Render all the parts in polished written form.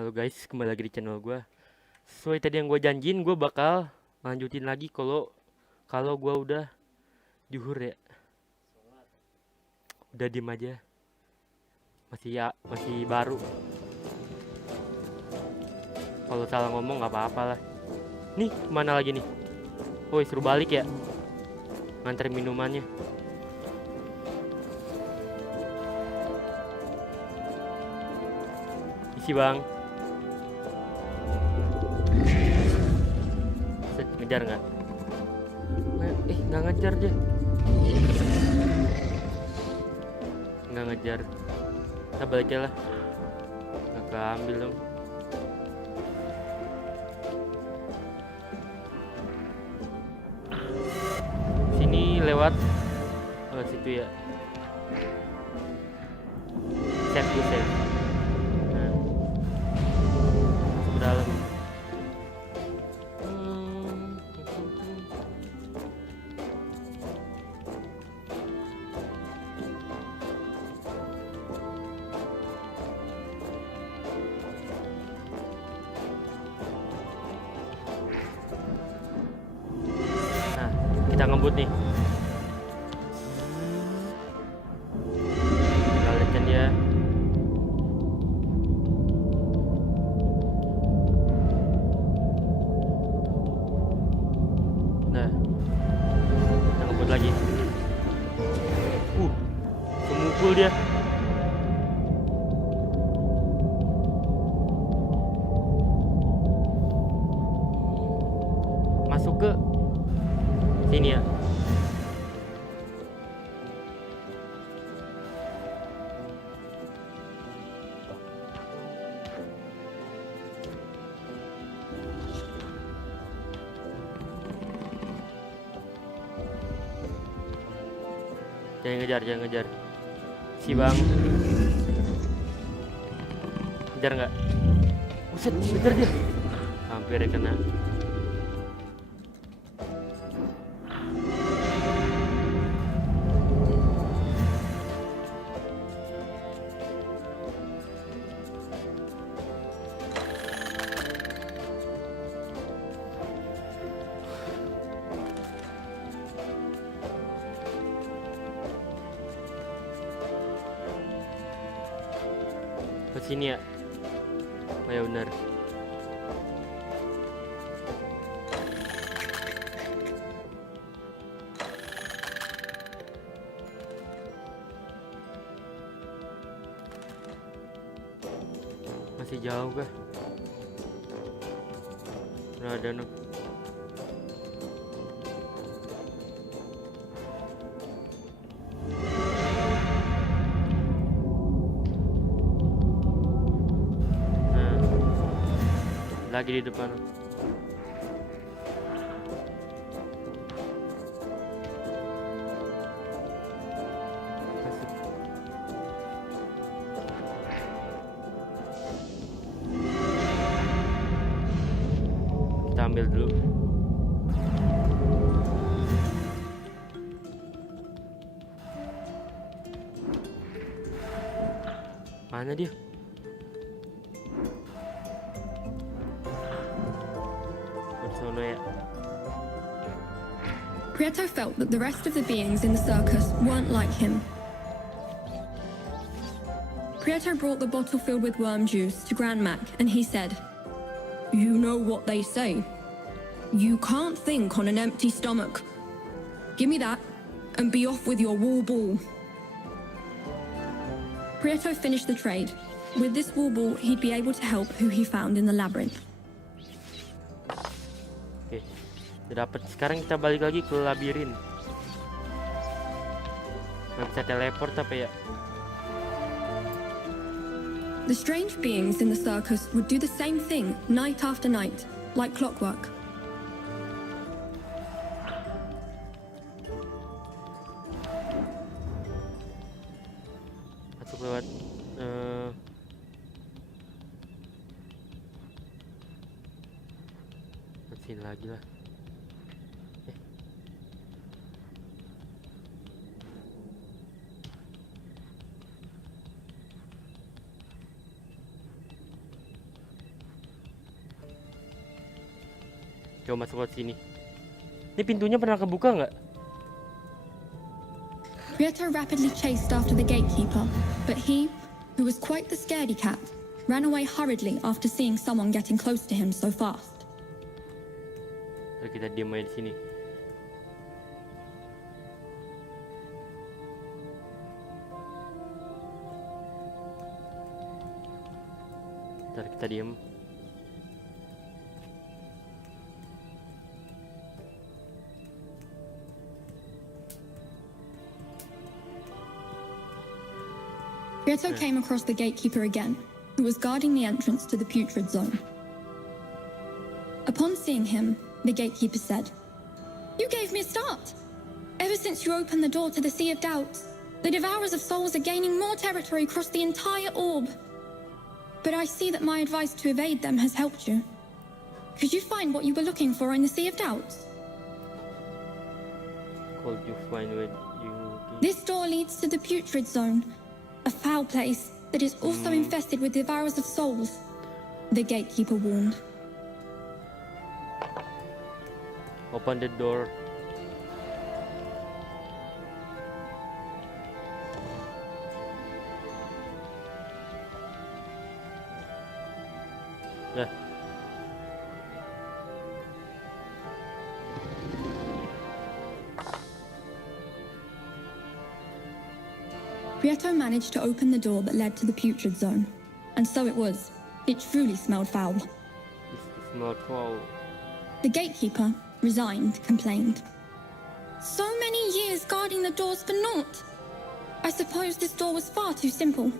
Halo guys, kembali lagi di channel gue. Sesuai tadi yang gue janjiin, gue bakal lanjutin lagi kalau kalau gue udah juhur ya. Udah diem aja. Masih baru. Kalau salah ngomong nggak apa-apa lah. Nih, kemana lagi nih? Woi, suruh balik ya. Nganterin minumannya. Isi bang. Set, ngejar nggak? Nggak ngejar dia. Nggak ngejar. Kita balik aja lah. Nggak keambil dong. Sini lewat situ ya. Save to save. Nah, masuk ke dalam. Nah, kita ngebut nih. Kita lihat kan dia. Nah, kita ngebut lagi. Semukul dia. Masuk ke sini ya. Jangan ngejar. Si bang. Ngejar nggak? Buset, ngejar dia. Hampir ya kena. Ke sini ya. Oh ya benar. Masih jauh kah? Nah, ada no. Lagi di depan. Kita ambil dulu. Mana dia? Prieto felt that the rest of the beings in the circus weren't like him. Prieto brought the bottle filled with worm juice to Grand Mac and he said, "You know what they say. You can't think on an empty stomach. Give me that and be off with your wool ball." Prieto finished the trade. With this wool ball, he'd be able to help who he found in the labyrinth. Oke, udah dapet. Sekarang kita balik lagi ke labirin. Nggak bisa teleport apa ya? The strange beings in the circus would do the same thing night after night, like clockwork. Masuk lewat sini lagi lah. Coba masuk ke sini. Ini pintunya pernah kebuka nggak? Pietro rapidly chased after the gatekeeper, but he, who was quite the scaredy cat, ran away hurriedly after seeing someone getting close to him so fast. Lalu kita diam aja di sini. Ntar kita diam. Pietro came across the gatekeeper again, who was guarding the entrance to the putrid zone. Upon seeing him, the gatekeeper said, "You gave me a start! Ever since you opened the door to the Sea of Doubts, the Devourers of Souls are gaining more territory across the entire orb. But I see that my advice to evade them has helped you. Could you find what you were looking for in the Sea of Doubts?" Could you find what you This door leads to the putrid zone, a foul place that is also infested with Devourers of Souls, the gatekeeper warned. Open the door. Dah. Pietro managed to open the door that led to the putrid zone. And so it was. It truly smelled foul. It's not foul. The gatekeeper, resigned, complained. "So many years guarding the doors for naught. I suppose this door was far too simple.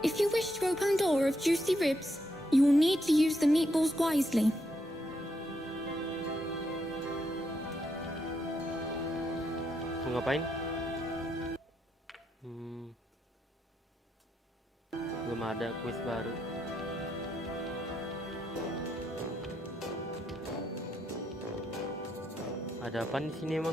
If you wish to open the door of juicy ribs, you will need to use the meatballs wisely." Mau ngapain? Belum ada kuis baru. Ada apa di sini emang?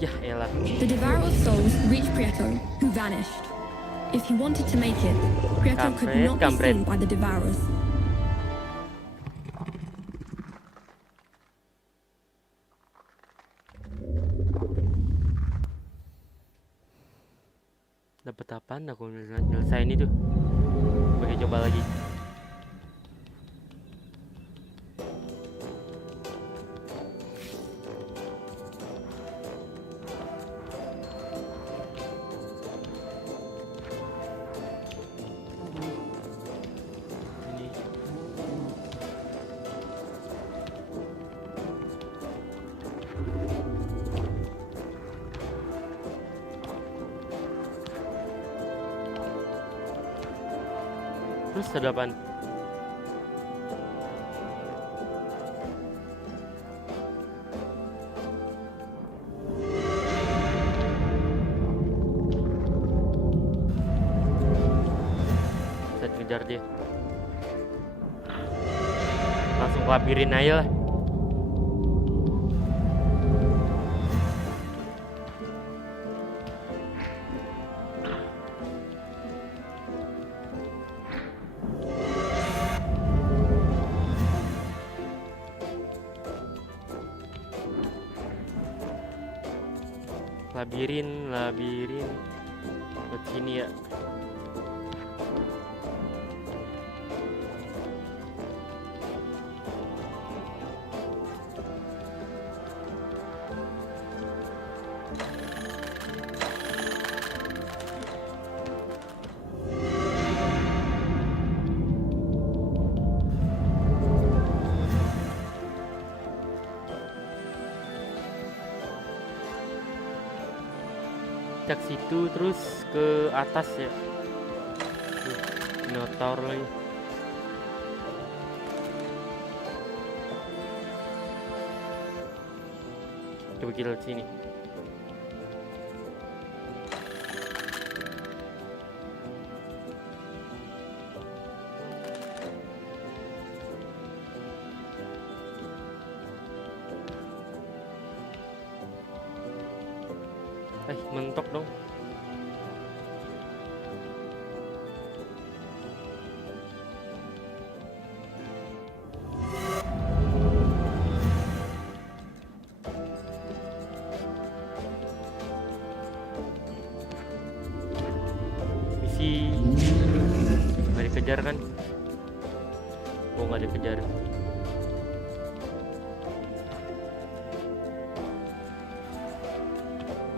Ya elah. The Devourer of Souls reached Pietro, who vanished. If he wanted to make it, Pietro could not be seen by the Devourers. Dapat apaan aku nyelesain itu? Oke, coba lagi. Terus ada apaan? Saya ngejar dia. Langsung labirin aja lah. Labirin ke sini ya. Ke situ terus ke atas ya. Minotaur lagi. Coba kita lihat sini. Mentok dong. Misi nggak dikejar kan? Oh, nggak dikejar.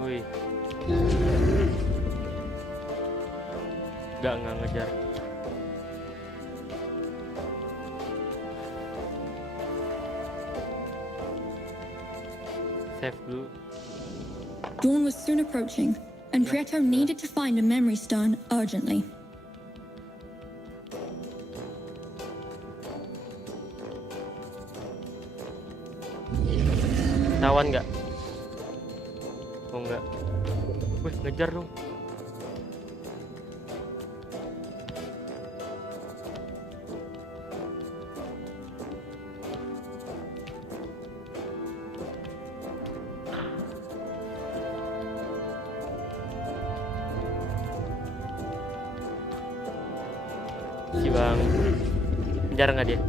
Wih, nggak ngejar. Save dulu. Dawn was soon approaching, and Prieto needed to find a memory stone urgently. Tawan nggak? Oh nggak. Wih, ngejar dong. Si bang, ngejar nggak dia?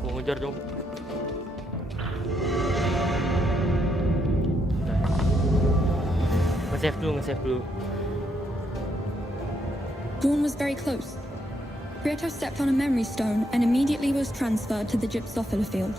Mau ngejar dong. Nge-save dulu. Dawn was very close. Prieto stepped on a memory stone and immediately was transferred to the gypsophila field.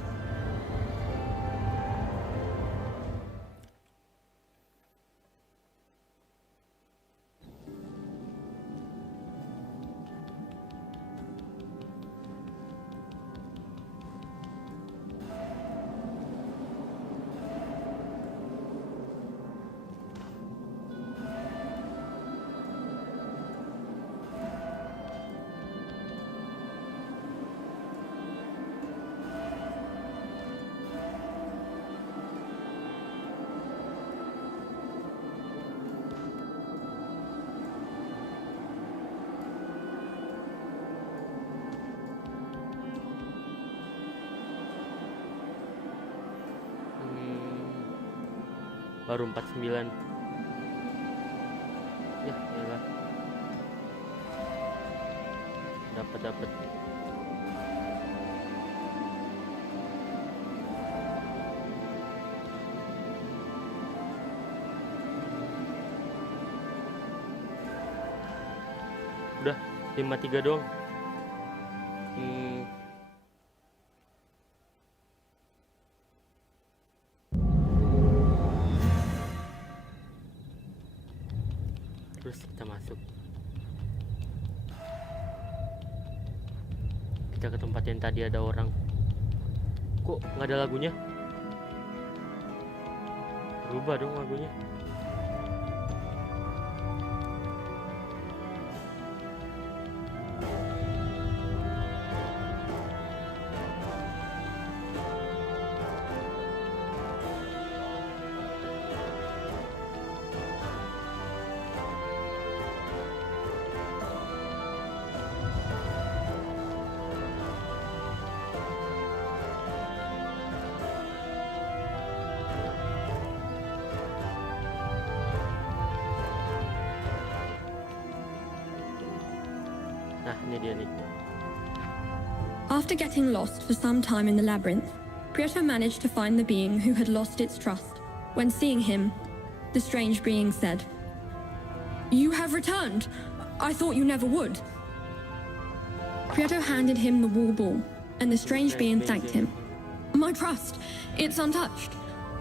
Baru 49. Ya iyalah. Dapat. Udah 53 doang. Terus kita masuk. Kita ke tempat yang tadi ada orang. Kok nggak ada lagunya? Berubah dong lagunya. Nah, ini dia nih. After getting lost for some time in the labyrinth, Prieto managed to find the being who had lost its trust. When seeing him, the strange being said, "You have returned. I thought you never would." Prieto handed him the wall ball, and the strange being thanked him. "My trust, it's untouched.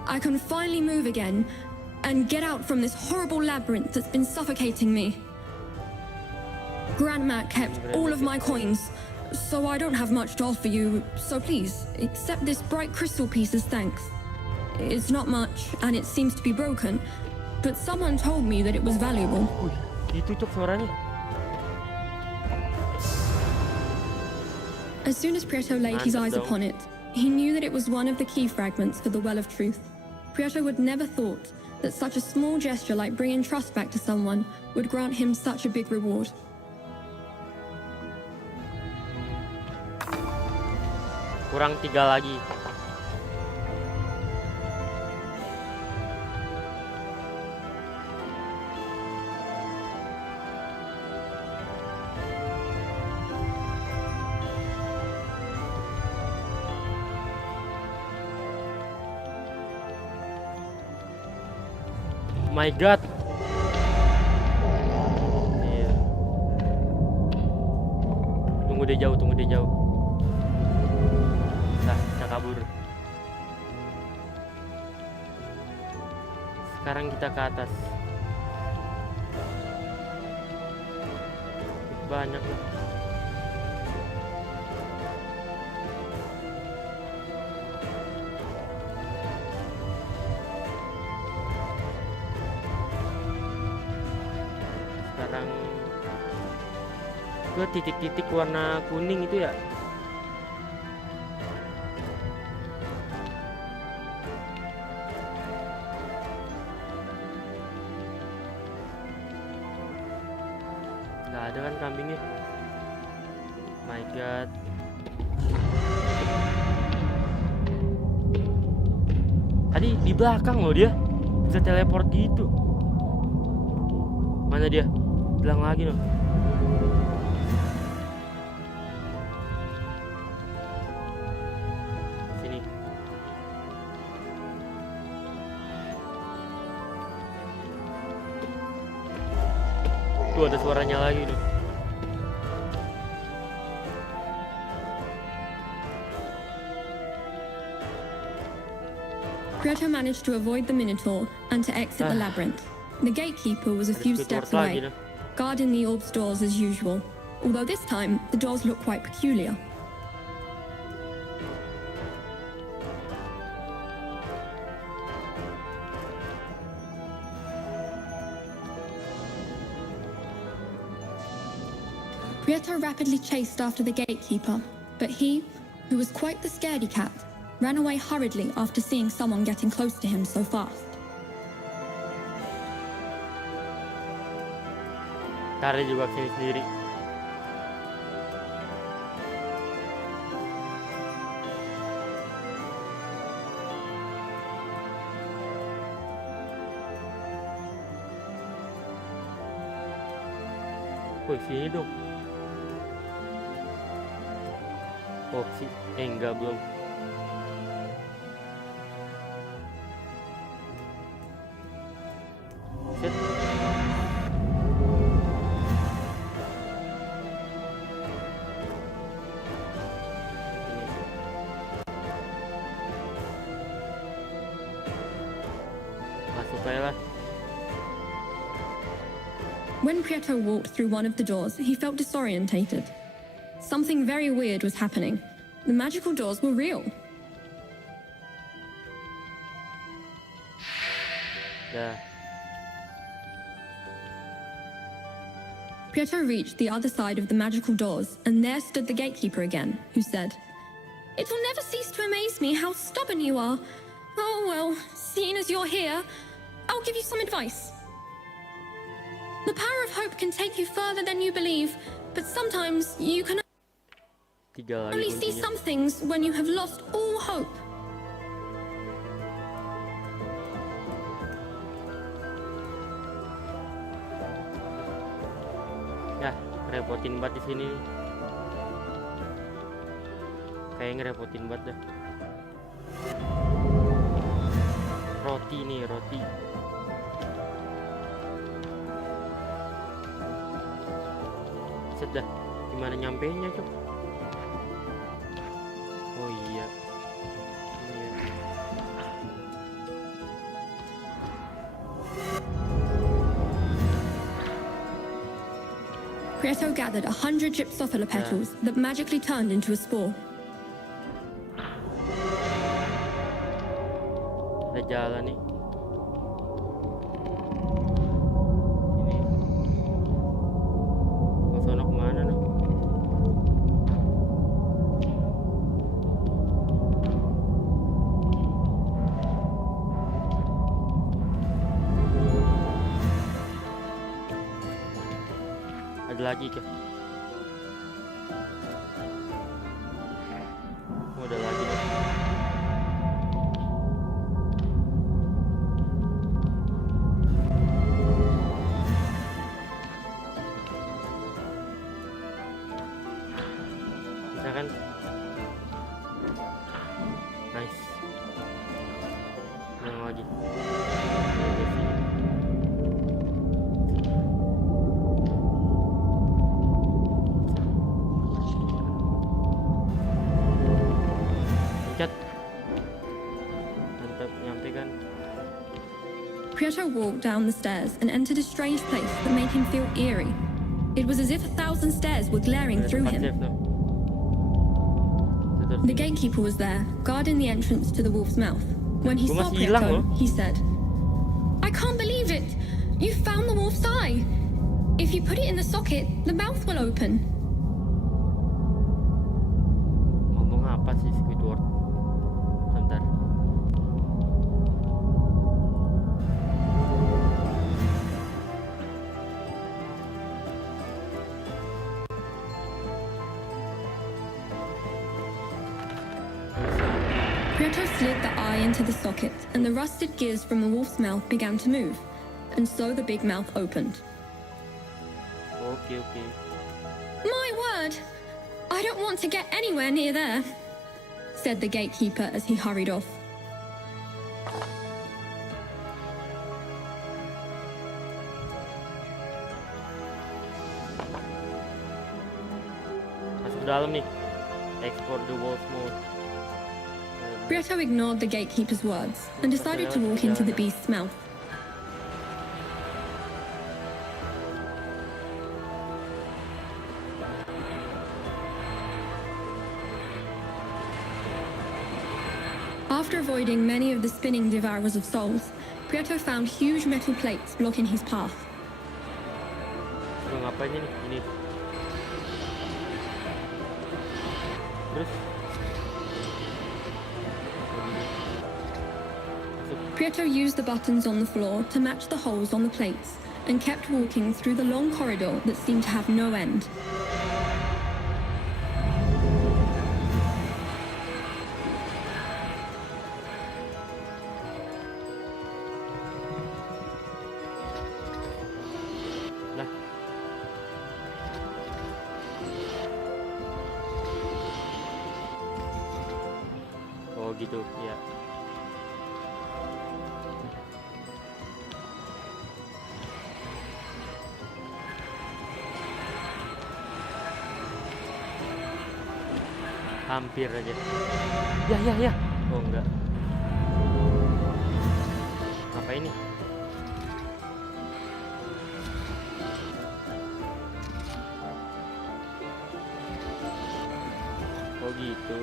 I can finally move again and get out from this horrible labyrinth that's been suffocating me. Grandma kept all of my coins, so I don't have much to offer you, so please, accept this bright crystal piece as thanks. It's not much, and it seems to be broken, but someone told me that it was valuable." Wih, itu cok suaranya. As soon as Prieto laid his eyes upon it, he knew that it was one of the key fragments for the Well of Truth. Prieto would never thought that such a small gesture like bringing trust back to someone would grant him such a big reward. Kurang 3 lagi. my god. Iya. Tunggu dia jauh. Nah, kita kabur. Sekarang kita ke atas. Banyak loh. Sekarang ke titik-titik warna kuning itu ya. Nggak ada kan kambingnya. My god. Tadi di belakang loh dia. Bisa teleport gitu. Mana dia? Bilang lagi loh. Sini. Tuh ada suaranya lagi tuh. Greta managed to avoid the Minotaur and to exit the labyrinth. The gatekeeper was a few steps away, guarding the orb's doors as usual, although this time the doors looked quite peculiar. Greta rapidly chased after the gatekeeper, but he, who was quite the scaredy cat, ran away hurriedly after seeing someone getting close to him so fast. Tarik juga sini sendiri. Woi, sini dong. Oh, enggak belum. Set. Masuk aja lah. When Prieto walked through one of the doors, he felt disorientated. Something very weird was happening. The magical doors were real. Dah. Prieto reached the other side of the magical doors, and there stood the gatekeeper again, who said, "It will never cease to amaze me how stubborn you are. Oh well, seeing as you're here, I'll give you some advice. The power of hope can take you further than you believe, but sometimes you can only see some things when you have lost all hope." Ya, repotin banget di sini. Kayak ngerepotin banget dah. Roti nih, roti. Set dah. Gimana nyampenya, Cok? Oh iya. Prieto gathered 100 gypsophila petals that magically turned into a spore. Ada jalan nih. Ini. Mau sono kemana nih? Ada lagi kah? Oh, ada lagi nih. Bisa kan? Nice. Yang lagi. Ada sini. Pietro walked down the stairs and entered a strange place that made him feel eerie. It was as if 1,000 stairs were glaring Ada through tempat him. safe tuh. Tuh, The sini. gatekeeper was there, guarding the entrance to the wolf's mouth. When he Gua saw masih hilang Pietro, loh. he said, "I can't believe it! You found the wolf's eye! If you put it in the socket, the mouth will open." Ngomong apa sih Squidward? Bentar. Pietro slid the eye into the socket, and the rusted gears from the wolf's mouth began to move, and so the big mouth opened. Oke. "My word! I don't want to get anywhere near there," said the gatekeeper as he hurried off. Masuk ke dalam nih. Explore the wolf mode. Pietro ignored the gatekeeper's words and decided to walk into the beast's mouth. After avoiding many of the spinning devourers of souls, Pietro found huge metal plates blocking his path. Lu ngapain ini? Ini. Terus Pietro used the buttons on the floor to match the holes on the plates and kept walking through the long corridor that seemed to have no end. lah. Oh gitu ya. Hampir aja. Ya. Oh enggak. Apa ini? Oh gitu.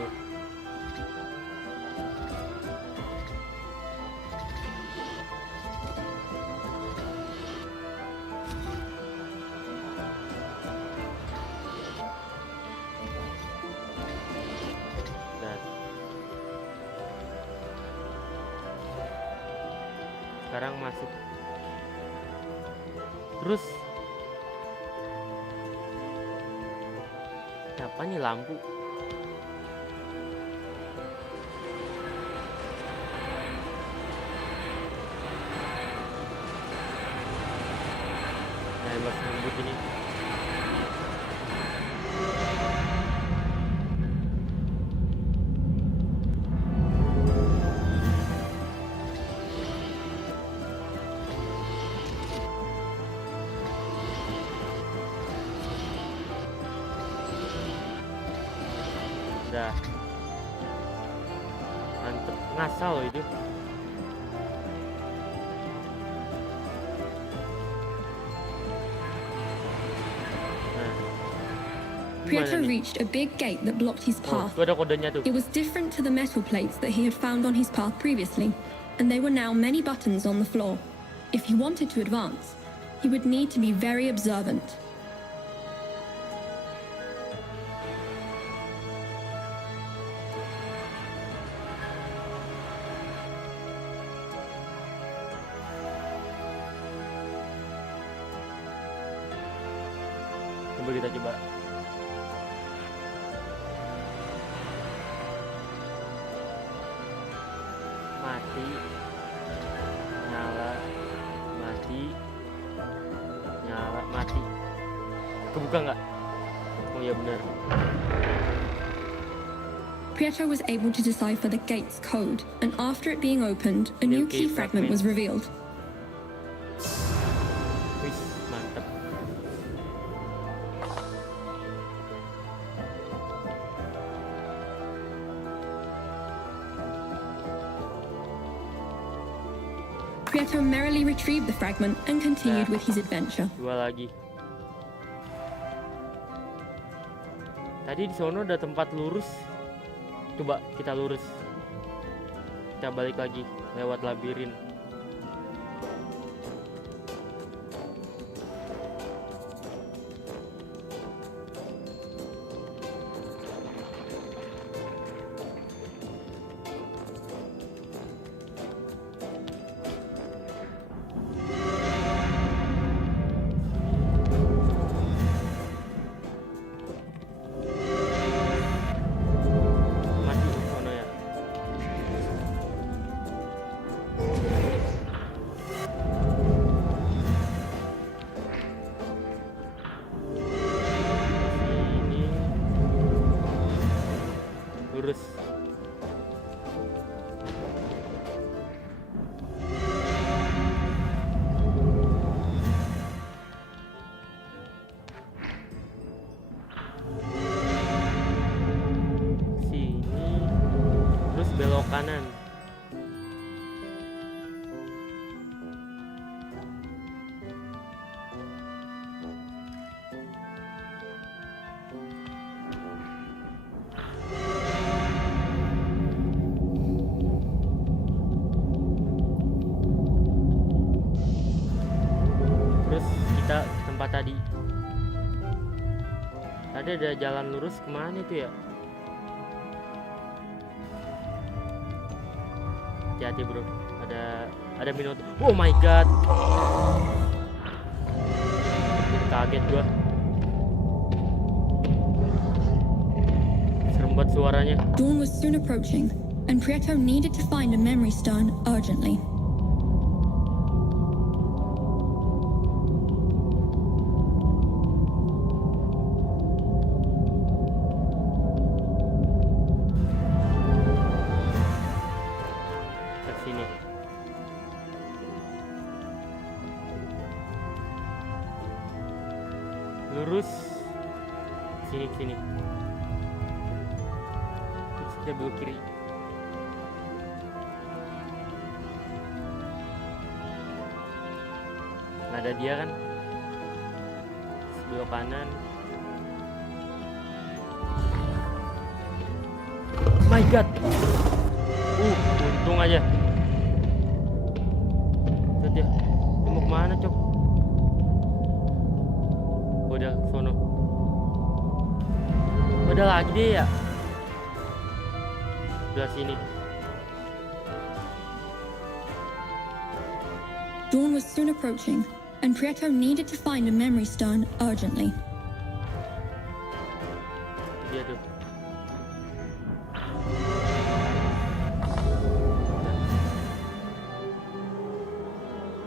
Nah. Sekarang masuk. Terus apa nih lampu? Nah, bebas ngebut ini. Udah. Mantep, ngasal loh itu. Nah. Pietro Gimana nih? reached a big gate that blocked his Oh, path. tuh ada kodenya tuh. It was different to the metal plates that he had found on his path previously, and there were now many buttons on the floor. If he wanted to advance, he would need to be very observant. Coba kita coba. Mati. Nyala. Mati. Nyala. Mati. Kebuka nggak? Oh iya benar. Pietro was able to decipher the gate's code, and after it being opened, a new key fragment was revealed. Wih, mantap. Prieto merrily retrieved the fragment and continued with his adventure. 2 lagi. Tadi di sono ada tempat lurus. Coba kita lurus. Kita balik lagi lewat labirin. Lurus. Sini. Terus belok kanan. Kita tempat tadi ada jalan lurus kemana itu ya? Hati-hati bro, ada minot. Oh my god, kaget gua, serem banget suaranya. Dawn was soon approaching, and Prieto needed to find a memory stone urgently. Lurus sini. Terus kita belok kiri. Nah, ada dia kan. Belok kanan. My god. Untung aja. Lihat ya. Dia mau kemana, Cok? Udah ke sono. Udah lagi deh ya. Udah sini. Dawn was soon approaching, and Prieto needed to find a memory stone urgently. Dia tuh.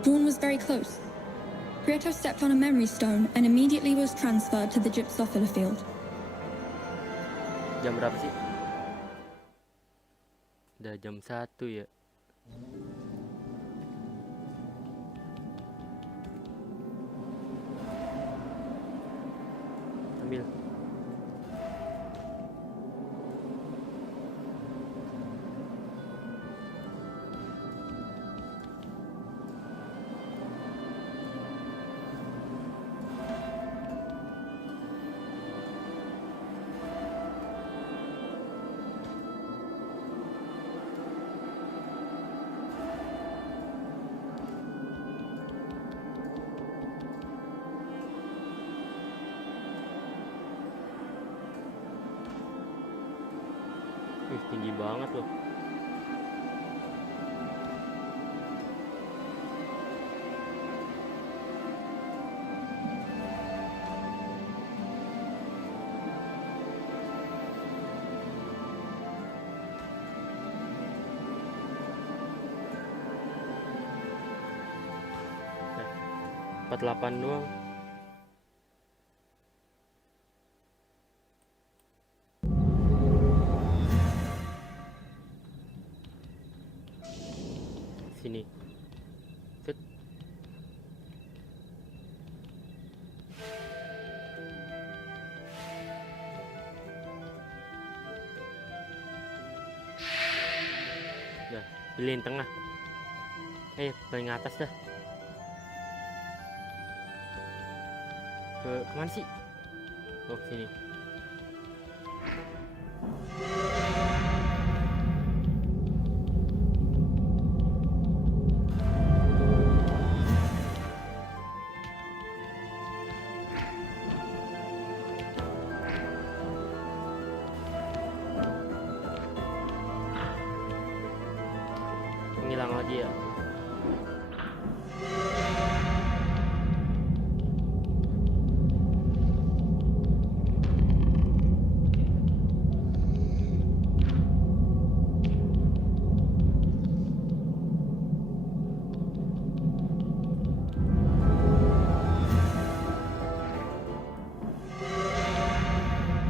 Dawn was very close. Prieto stepped on a memory stone and immediately was transferred to the Gypsophila field. Jam berapa sih? Udah jam 1 ya. Ambil. Tinggi banget loh. Nah, 48 doang. Sini. Set. Udah, pilihin tengah. Paling atas dah. Kemana sih? Oh, sini. Ngilang lagi ya.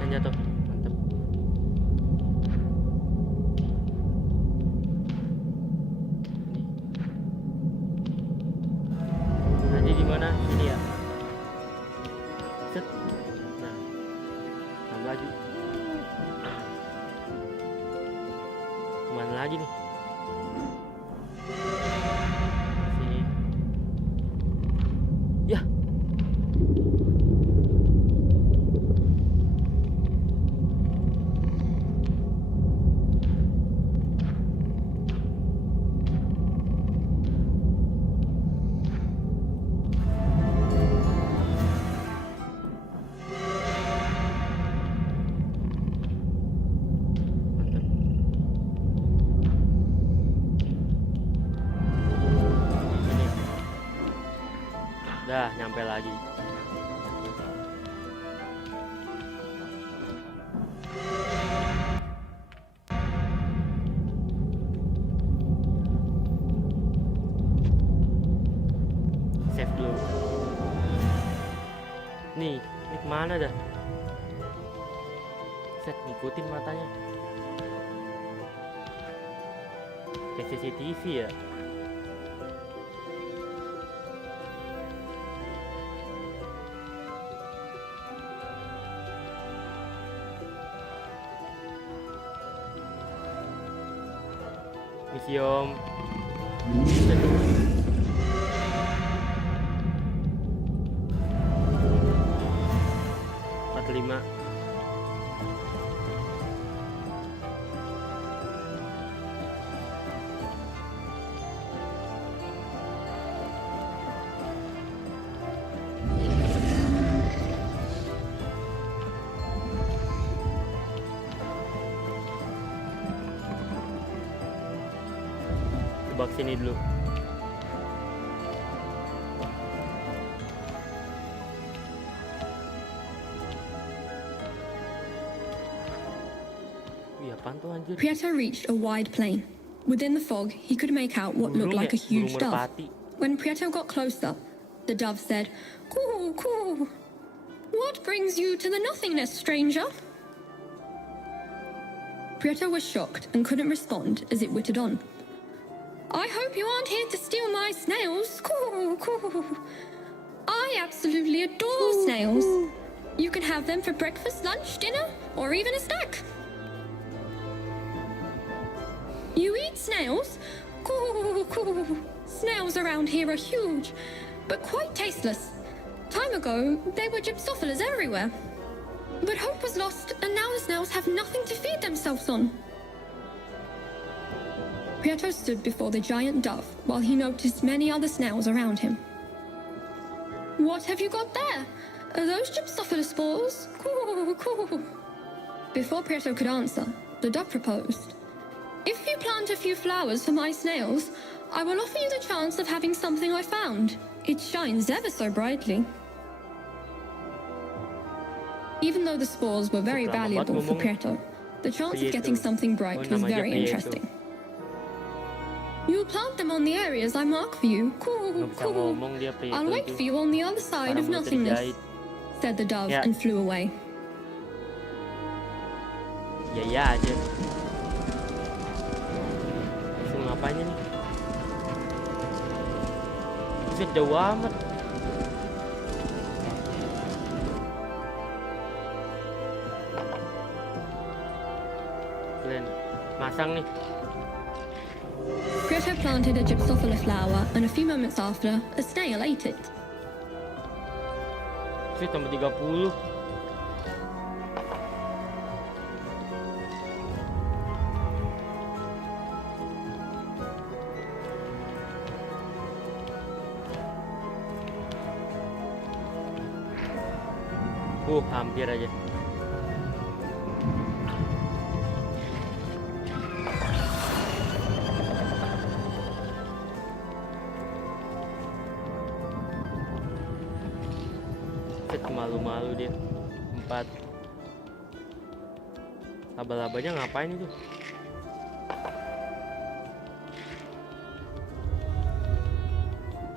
Dan jatuh. Mantap. Tadi di mana? Sini ya. Set. Nah, laju. Kemana lagi nih? Sini. Ya. Sini. Dah, nyampe lagi. Save dulu. Nih kemana dah? Set, ngikutin matanya. Kayak CCTV ya. Museum. Set. 45. Coba sini dulu. Wih, apaan tuh anjir? Pietro reached a wide plain. Within the fog, he could make out what looked Burung like a ya? huge Burung dove. merpati. When Pietro got closer, the dove said, "Coo, coo. What brings you to the nothingness, stranger?" Pietro was shocked and couldn't respond as it whittled on. "I hope you aren't here to steal my snails. Coo, coo. I absolutely adore snails. You can have them for breakfast, lunch, dinner, or even a snack." "You eat snails? Coo, coo. Snails around here are huge, but quite tasteless. Time ago, they were gypsophilas everywhere. But hope was lost, and now the snails have nothing to feed themselves on." Pietro stood before the giant dove while he noticed many other snails around him. "What have you got there? Are those gypsophila spores? Coo, coo." Before Pietro could answer, the dove proposed, "If you plant a few flowers for my snails, I will offer you the chance of having something I found. It shines ever so brightly." Even though the spores were very valuable for Pietro, the chance of getting something bright was very interesting. "You'll plant them on the areas I mark for you. Coo, Nggak bisa coo. ngomong dia Prieto I'll wait itu. for you on the other side of Parah mulut nothingness," terjahit. said the dove Ya. and flew away. Ya aja. Langsung ngapainnya nih? Buset, jauh amat. Kalian masang nih. Kyoto planted a gypsophila flower, and a few moments after, a snail ate it. Sih tambah 30. Hampir aja. Malu-malu dia. 4. Laba-labanya ngapain itu?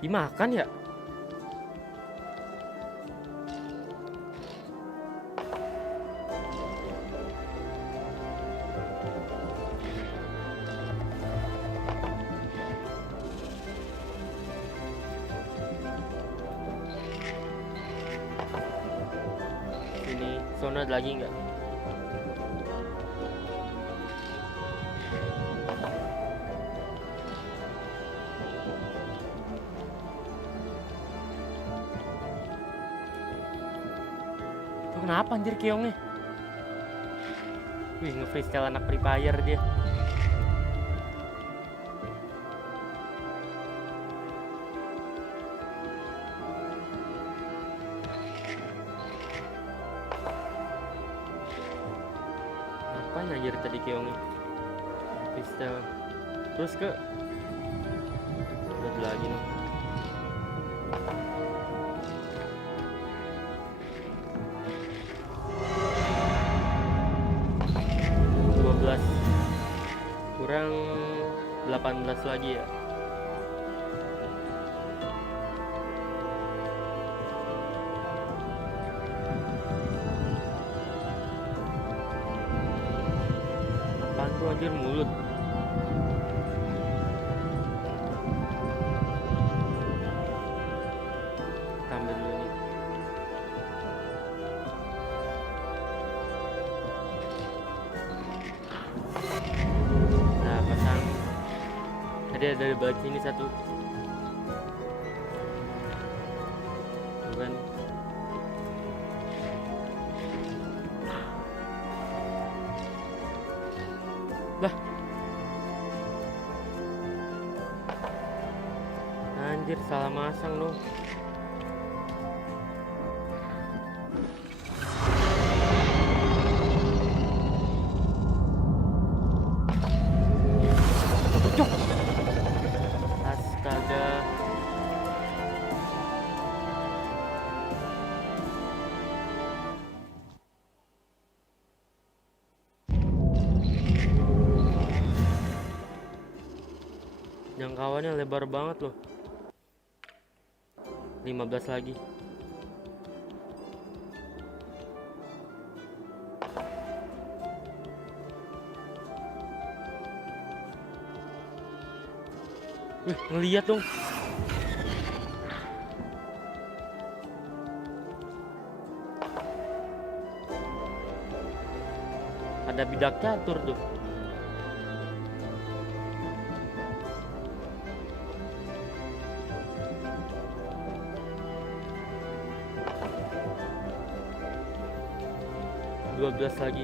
Dimakan ya? Zona ada lagi nggak? Itu kenapa anjir keongnya? Wih, nge-freestyle anak Free Fire dia. Apaan anjir tadi keongnya? Freestyle. Terus ke udah lagi nih. Kurang 18 lagi ya. Apaan tuh anjir mulut? Tambah dulu nih. Tadi ada di balik sini satu. Tuh kan. Lah. Anjir, salah masang dong. Jangkauannya lebar banget loh. 15 lagi. Wih, ngeliat dong. Ada bidak catur tuh. Dua belas lagi.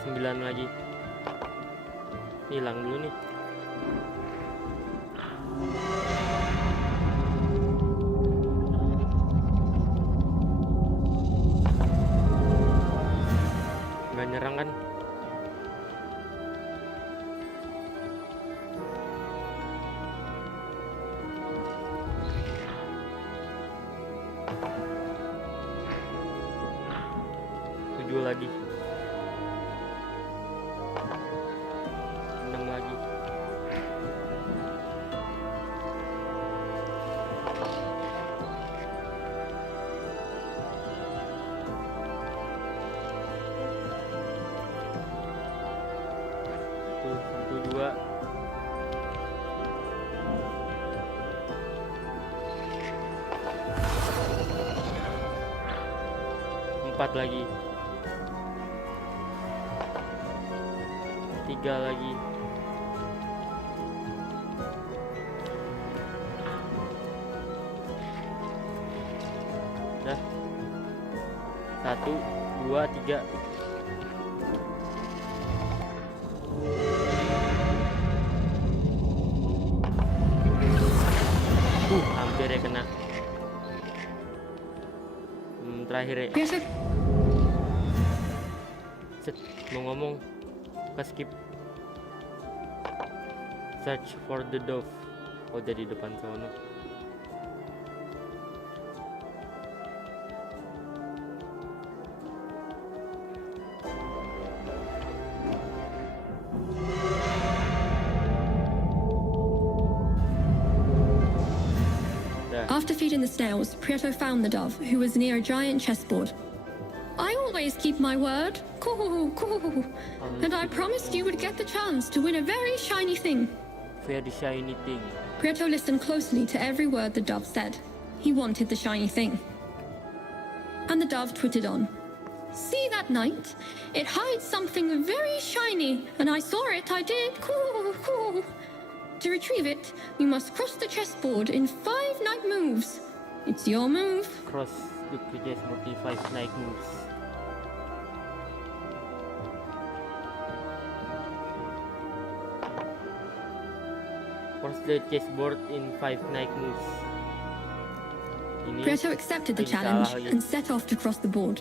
Sembilan lagi. Hilang dulu nih. Nggak nyerang kan? Tujuh lagi. 6 lagi. Tuh, 1, 2. 4 lagi. 3 lagi. Udah. 1, 2, 3. Hampir ya kena. Terakhir ya. Piotr, Set, mau ngomong ke skip. Search for the dove. Oh, udah di depan sono. after feeding the snails, Piotr found the dove, who was near a giant chessboard. I always keep my word. Coo, coo. And I promised you would get the chance to win a very shiny thing. Very shiny thing. Piotr listened closely to every word the dove said. He wanted the shiny thing. And the dove twittered on. See that knight? It hides something very shiny, and I saw it, I did. Cool, cool. To retrieve it, you must cross the chessboard in 5 knight moves. It's your move. Cross the chessboard in 5 knight moves. Cross the chessboard in 5 knight moves. Piotr accepted the challenge and set off to cross the board.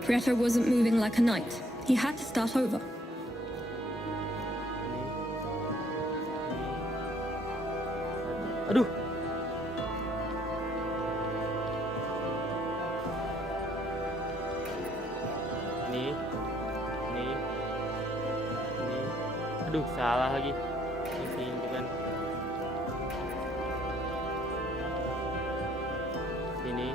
Piotr wasn't moving like a knight. He had to start over. Aduh. Nih. Aduh, salah lagi. Ini bukan. Sini.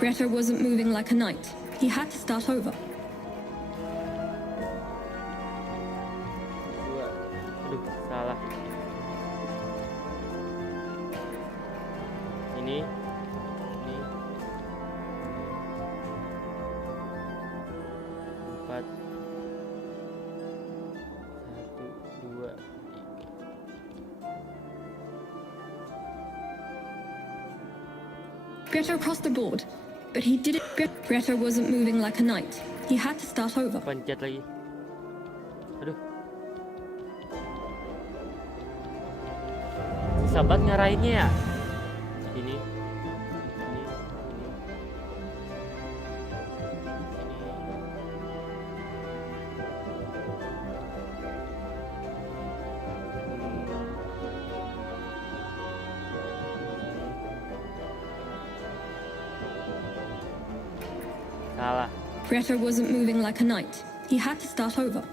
Piotr wasn't moving like a knight. He had to start over. Aduh, salah. Ini. 4. 1, 2. Piotr crossed the board, but he didn't. Piotr wasn't moving like a knight. He had to start over. Pencet lagi. Aduh. Susah banget ngarahinnya ya. Ini. Salah. Piotr wasn't moving like a knight. He had to start over.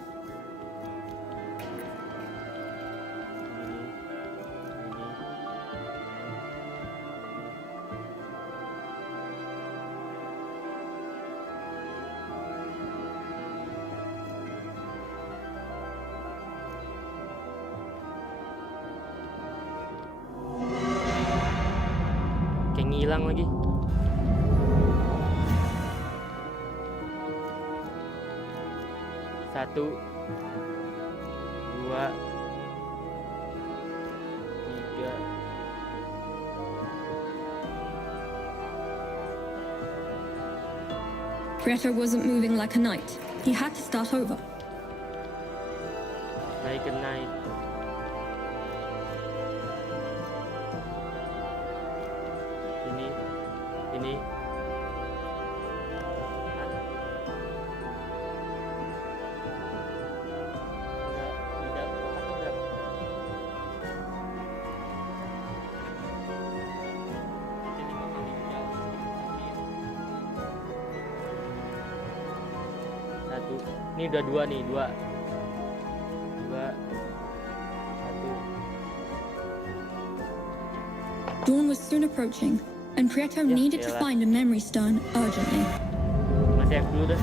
Kayak ngilang lagi. Satu, 2, 3. Piotr wasn't moving like a knight. He had to start over. Like a knight. Ini. Ini udah 2 nih, 2. 1. Dawn was soon approaching, and Piotr needed to find a memory stone urgently. Masih F dulu dah.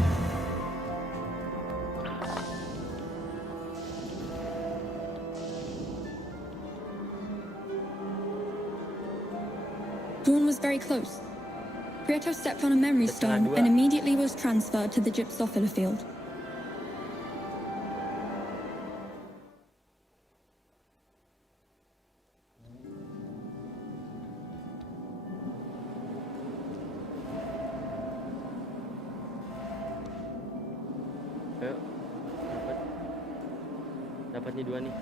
was very close. Prieto stepped on a memory stone and immediately was transferred to the Gypsophila field. Ayo, dapat nih 2 nih.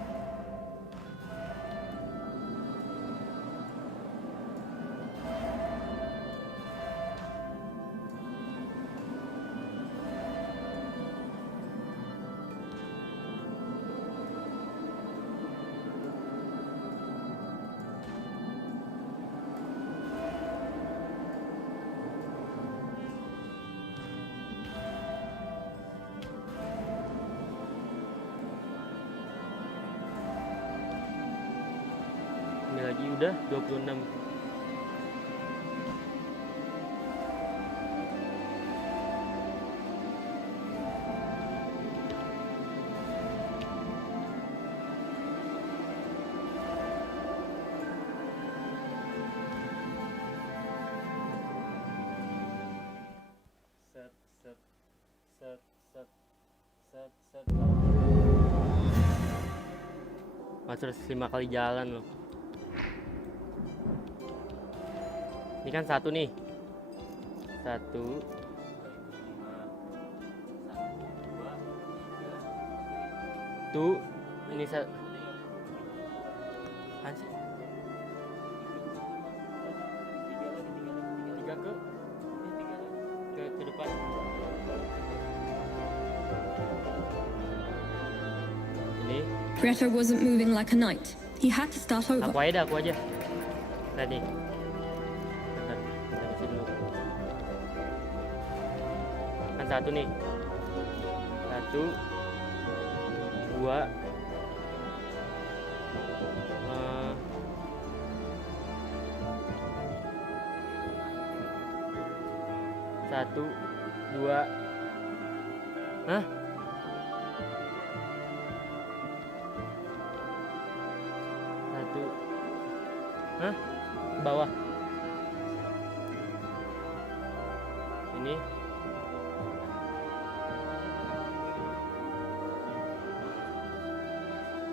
Ini lagi udah 26. Set set set set set set. Terus 5 kali jalan loh. Ini kan 1 nih. 1 tuh ini anjir. 3 ke depan. Ini Prieto wasn't moving like a knight. He had to start over. aku aja. Lihat nih. Bentar, isi dulu. Kan 1 nih. 1 2 1 2. Hah? 1. Hah? Ke bawah. Ini.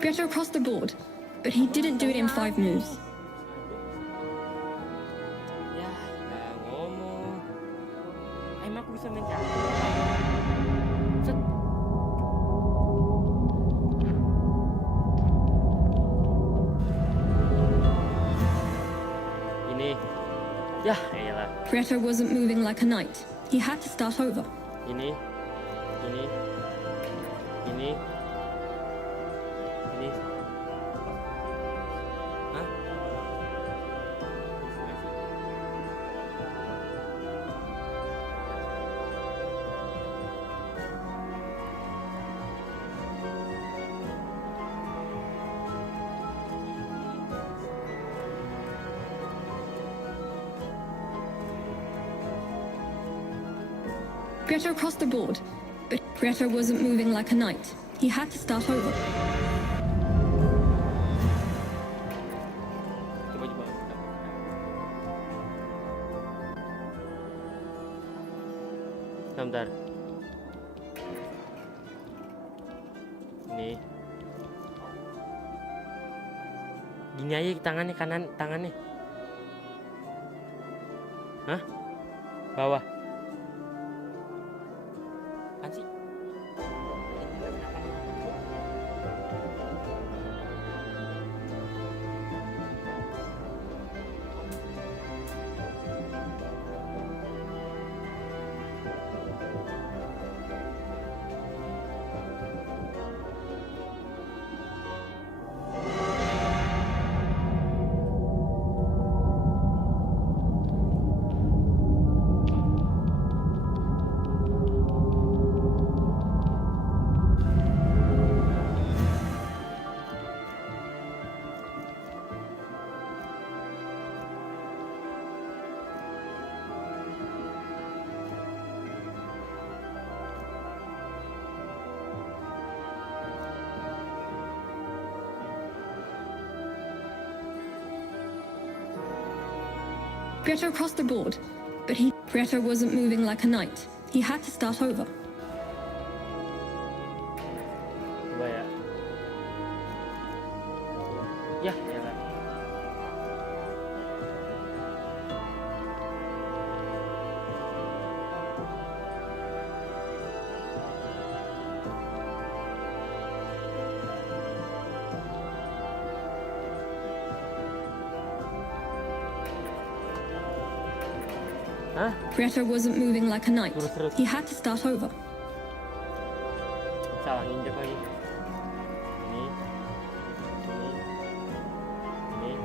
Prieto crossed the board, but he didn't do it in 5 moves. Ya, nggak ngomong. Emang aku bisa main catur? Set. Ini. Ya, eyalah. Prieto wasn't moving like a knight. He had to start over. Ini. Ini. Ini. Ini. Hah? Prieto crossed the board, but Prieto wasn't moving like a knight. He had to start over. Coba. Sebentar. Ini. Gini aja tangannya tangannya. Hah? Bawah. Apaan sih? Preto crossed the board, but Preto wasn't moving like a knight. He had to start over. Coba ya. Ya, elah. Hah? Preto wasn't moving like a knight. Terus. He had to start over. Salah nginjek lagi. Ini.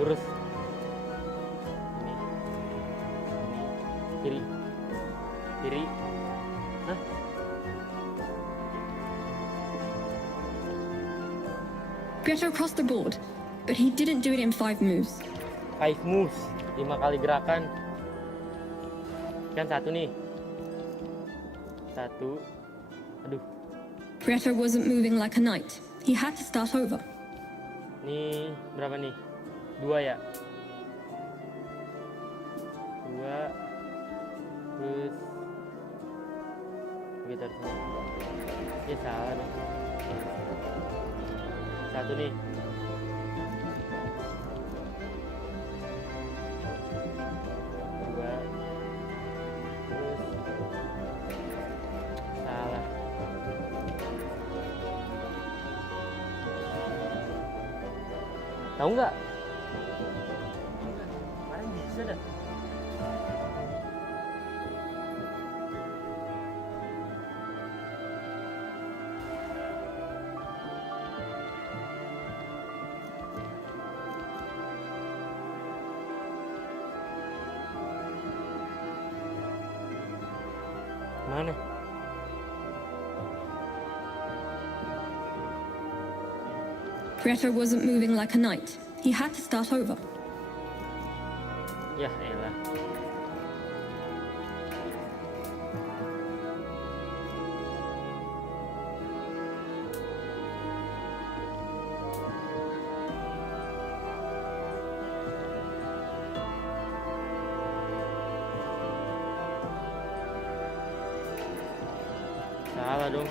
Lurus. Ini. Kiri. Hah? Preto crossed the board, but he didn't do it in 5 moves. 5 moves, 5 kali gerakan. Kan 1 nih. 1. Aduh. Preto wasn't moving like a knight. He had to start over. Nih, berapa nih? 2 ya? 2. Terus kita harus ya salah dong. 1 nih. 2. Terus salah. Tahu nggak? Kemarin bisa dah. Mana? Preto wasn't moving like a knight. He had to start over. Ya elah. Salah dong.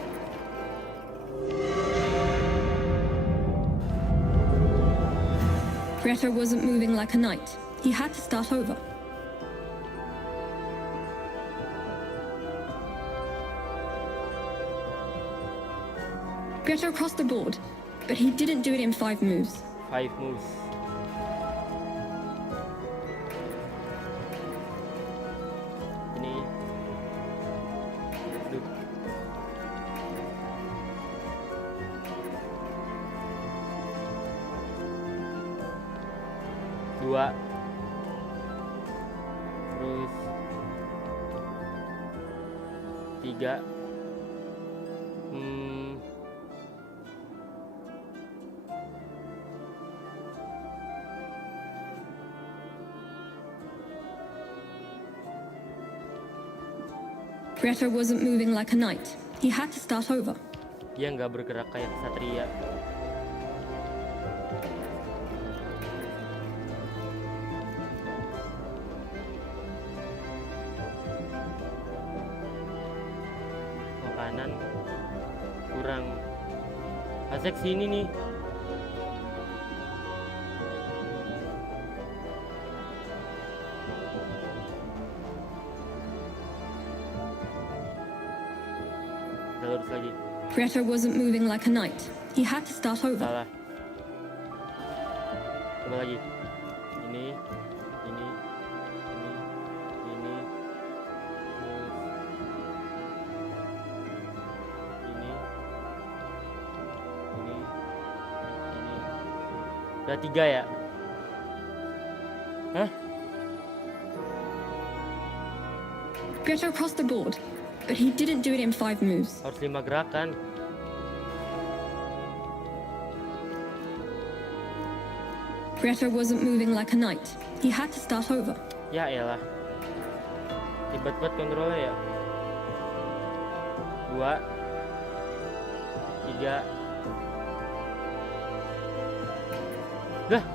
Preto wasn't moving like a knight. He had to start over. Preto crossed the board, but he didn't do it in 5 moves. 5 moves. Ini. Aduh. Dua. Terus 3. Preto wasn't moving like a knight. He had to start over. Dia nggak bergerak kayak satria. Makanan kurang. Asek sini nih. Lurus lagi. Preto wasn't moving like a knight. He had to start over. Salah. Coba lagi. Ini. Terus. Ini. Udah 3 ya? Hah? Preto crossed the board, but he didn't do it in 5 moves. Harus 5 gerakan. Preto wasn't moving like a knight. He had to start over. Ya elah. Ribet banget kontrolnya ya. 2. 3. Dah.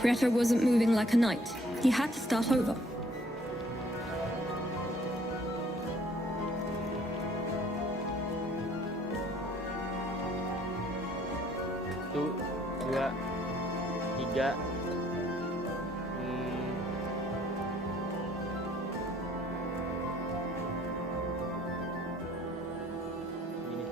Prieto wasn't moving like a knight. He had to start over. Satu, dua, tiga. Gini.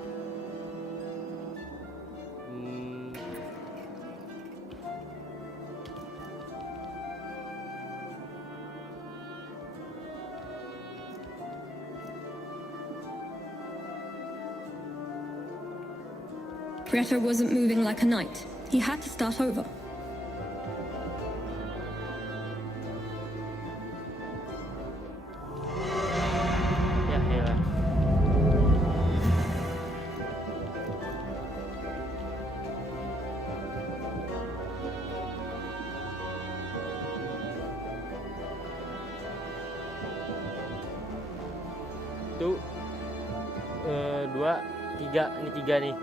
Prieto wasn't moving like a knight. He had to start over. Ya elah. Satu, dua, tiga. Ini tiga nih.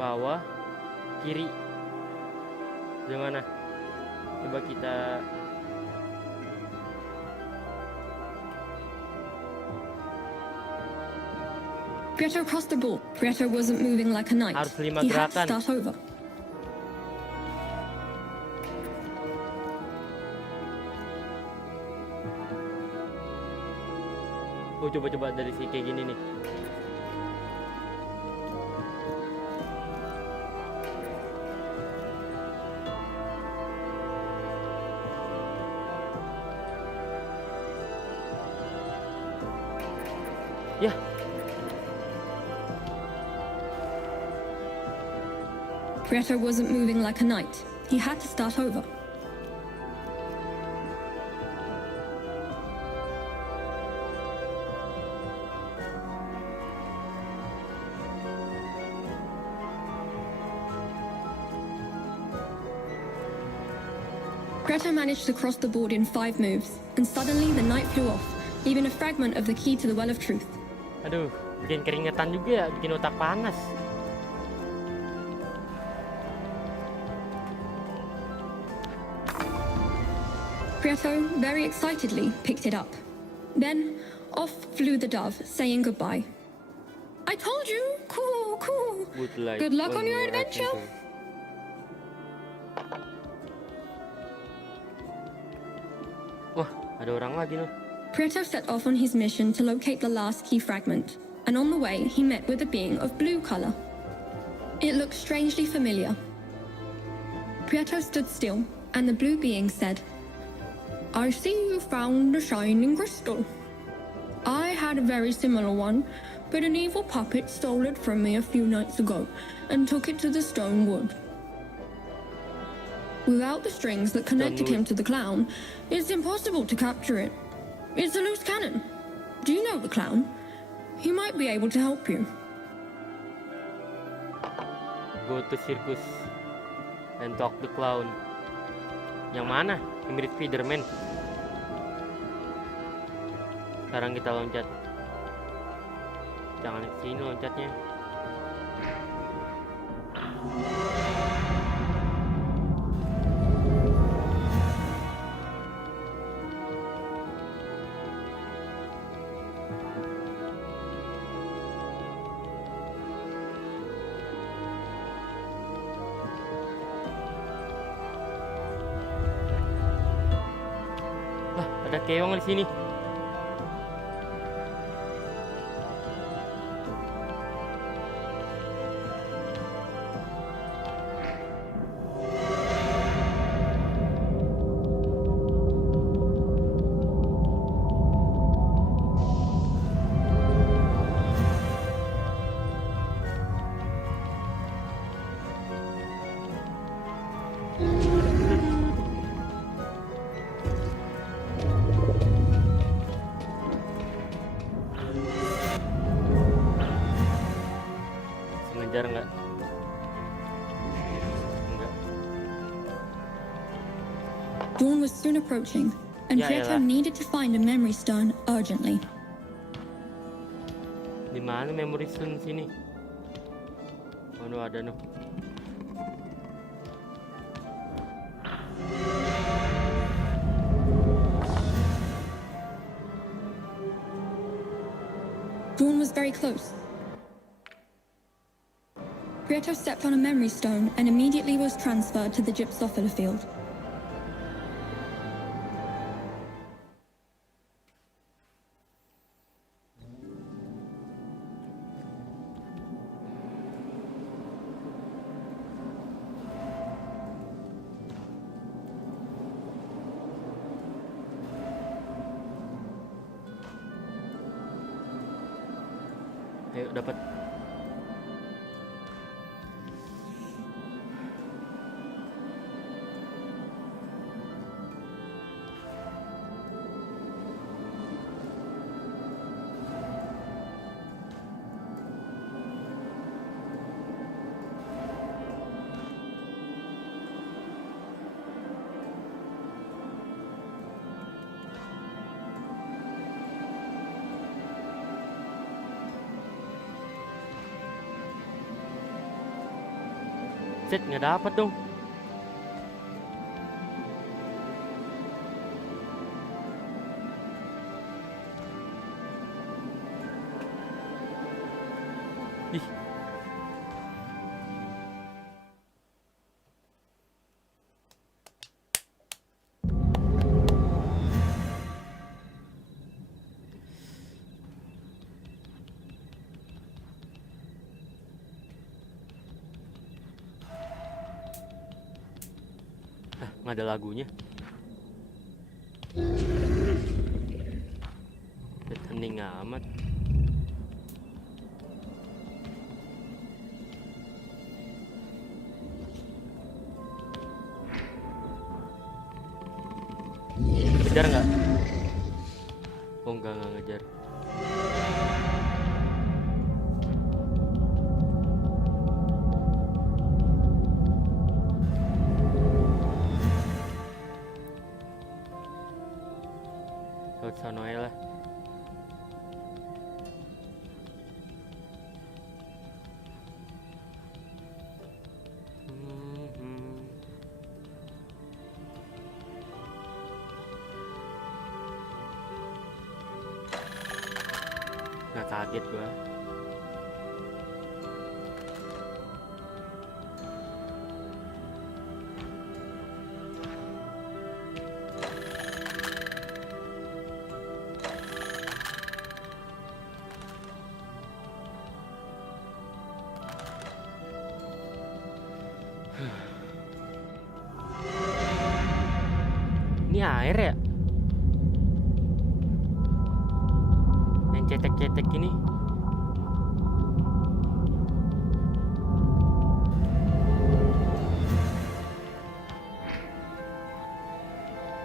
Bawah, kiri. Yang mana? Coba kita Prieto crossed the ball. Prieto wasn't moving like a knight. Harus 5 He had to gerakan. start over. Oh, coba-coba dari sini kayak gini nih. Ya. Prieto wasn't moving like a knight. He had to start over. Prieto managed to cross the board in 5 moves, and suddenly the knight flew off, leaving a fragment of the key to the Well of Truth. Aduh, bikin keringetan juga ya, bikin otak panas. Prieto, very excitedly, picked it up. Then, off flew the dove, saying goodbye. I told you! Cool. Good luck on your adventure! Wah, ada orang lagi nih. Prieto set off on his mission to locate the last key fragment, and on the way he met with a being of blue color. It looked strangely familiar. Prieto stood still, and the blue being said, I see you found the shining crystal. I had a very similar one, but an evil puppet stole it from me a few nights ago and took it to the stone wood. Without the strings that connected him to the clown, it's impossible to capture it. It's a loose cannon. Do you know the clown? He might be able to help you. Go to circus and talk the clown. Yang mana? Yang mirip Spiderman. Sekarang kita loncat. Jangan ke sini loncatnya. Ada keong di sini. Ngejar nggak? Enggak. Dawn was soon approaching, and Ya Prieto elah. needed to find a memory stone urgently. Di Di mana memory stone sini? Oh, no, ada no. Dawn was very close. Prieto stepped on a memory stone and immediately was transferred to the gypsophila field. Ayo dapat. Set, nggak dapat dong. Ih. Nggak ada lagunya. Hening amat. Ngejar nggak? Oh, nggak ngejar. Lewat sana aja lah. Nggak kaget gua. Ini air ya? Yang cetek-cetek ini.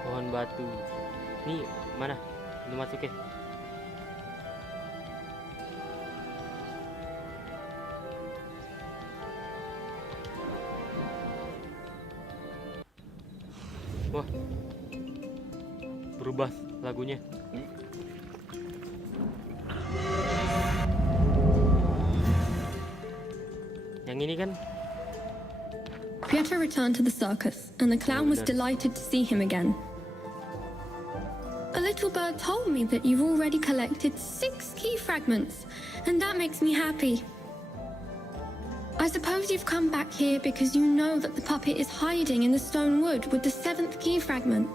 Pohon batu. Ini mana? Ini masukin. Wah. Berubah lagunya. Yang ini kan? Pietro returned to the circus, and the clown was delighted to see him again. A little bird told me that you've already collected 6 key fragments, and that makes me happy. I suppose you've come back here because you know that the puppet is hiding in the stone wood with the 7th key fragment.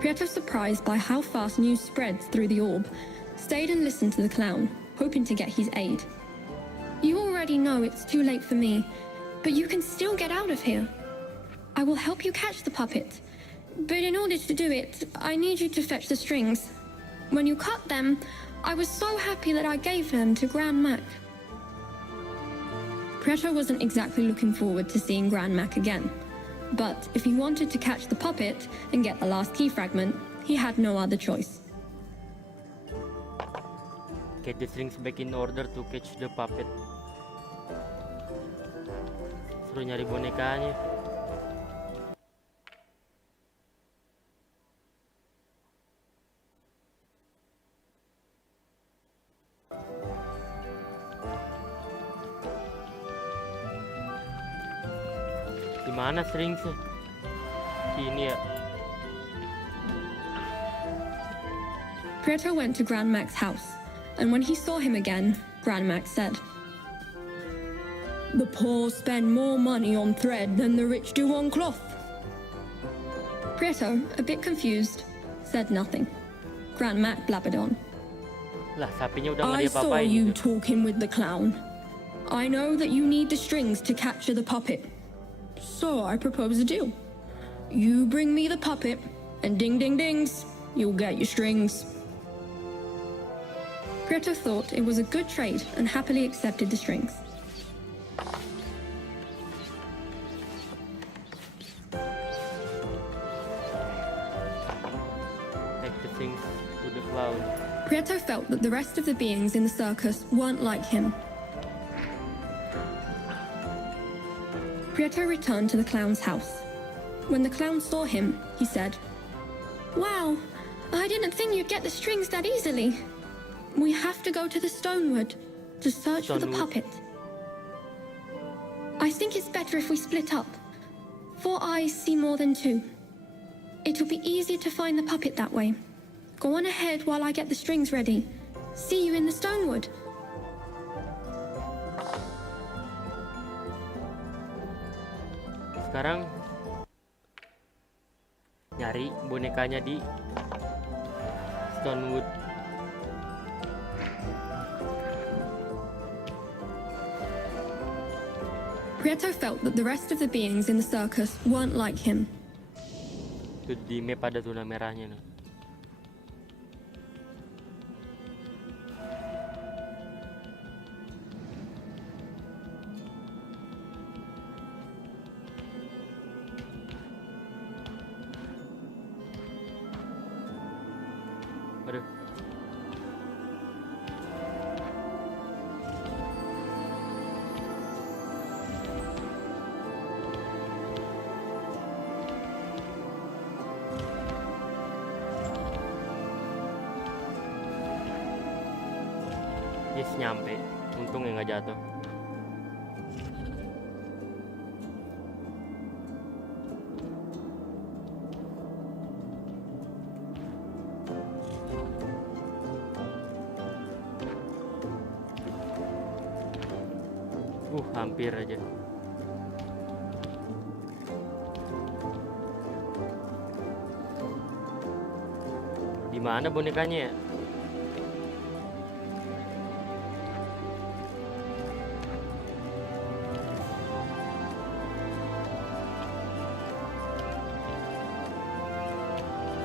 Pietro, surprised by how fast news spreads through the orb, stayed and listened to the clown, hoping to get his aid. You already know it's too late for me, but you can still get out of here. I will help you catch the puppet, but in order to do it, I need you to fetch the strings. When you cut them, I was so happy that I gave them to Grand Mac. Pietro wasn't exactly looking forward to seeing Grand Mac again, but if he wanted to catch the puppet and get the last key fragment, he had no other choice. Get the strings back in order to catch the puppet. Suruh nyari bonekanya. Di mana sih? Sini ya. Prieto went to Grand Mac's house, and when he saw him again, Grand Mac said, "The poor spend more money on thread than the rich do on cloth." Prieto, a bit confused, said nothing. Grand Mac blabbered on. Lah, sapinya udah nggak "I saw diapa-apain you gitu. talking with the clown. I know that you need the strings to capture the puppet. So I propose a deal. You bring me the puppet, and ding ding dings, you'll get your strings." Prieto thought it was a good trade and happily accepted the strings. Take the things to the cloud. Prieto felt that the rest of the beings in the circus weren't like him. Prieto returned to the clown's house. When the clown saw him, he said, "Wow, I didn't think you'd get the strings that easily. We have to go to the Stonewood to search for the Stonewood. puppet. I think it's better if we split up. 4 eyes see more than 2. It'll be easier to find the puppet that way. Go on ahead while I get the strings ready. See you in the Stonewood." Sekarang nyari bonekanya di Stonewood. Prieto felt that the rest of the beings in the circus weren't like him. Tuh di map ada zona merahnya nih. Aduh. Yes, nyampe. Untung ya nggak jatuh. Hampir aja. Di mana bonekanya ya?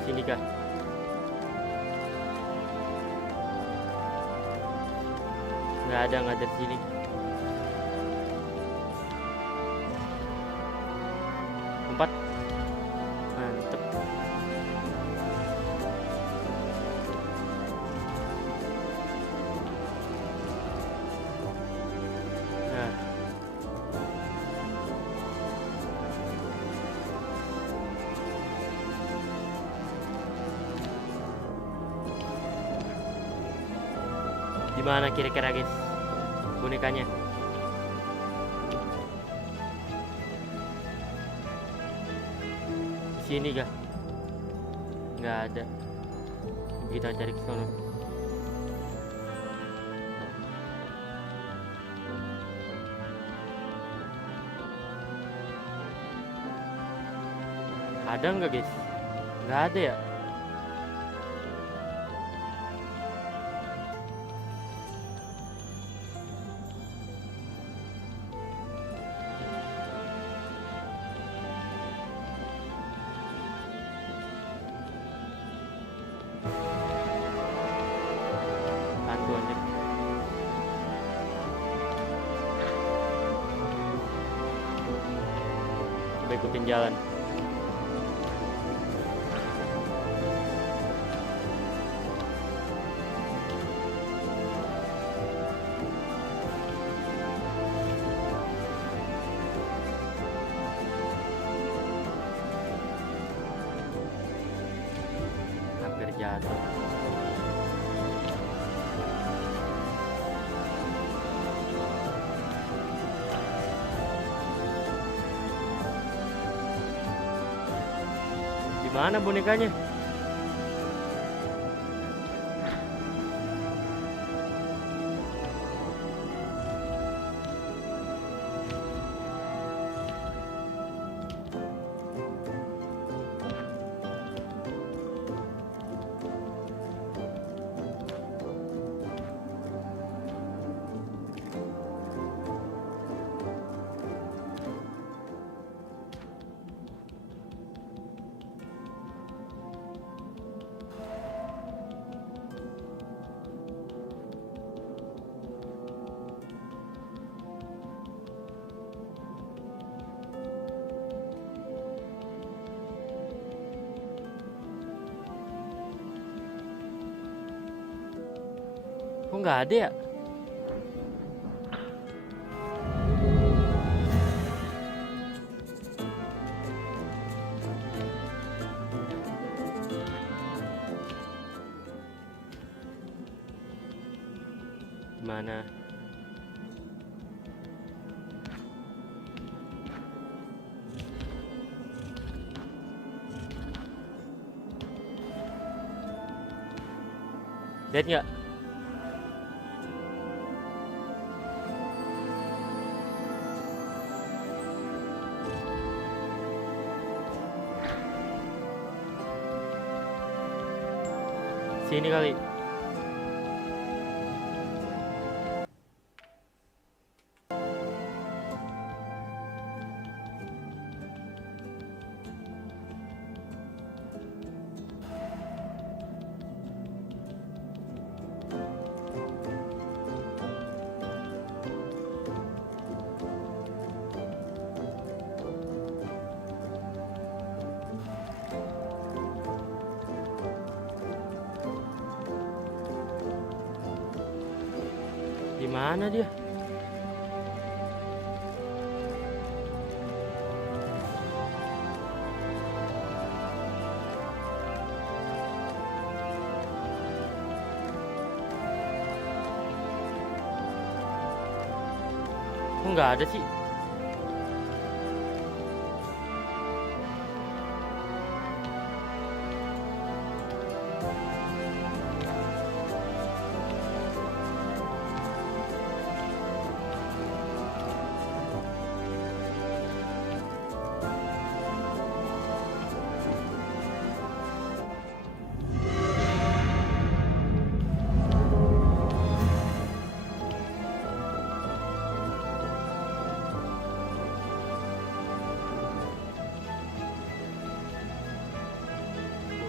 Sini kah? Nggak ada di sini. Empat. Mantep. Nah. Di mana kira-kira guys bonekanya? Sini kah? Nggak ada. Kita cari ke sana. Ada nggak guys? Nggak ada ya. Coba ikutin jalan. Hampir jatuh. Mana bonekanya? Kok nggak ada ya? Mana? Lihat nggak? Sini kali. Di mana dia? Kok nggak ada sih?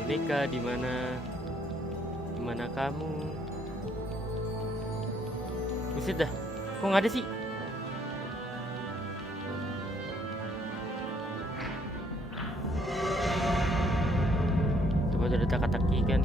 Boneka di mana? Di mana kamu? Buset dah. Kok nggak ada sih? Coba ada teka-teki kan.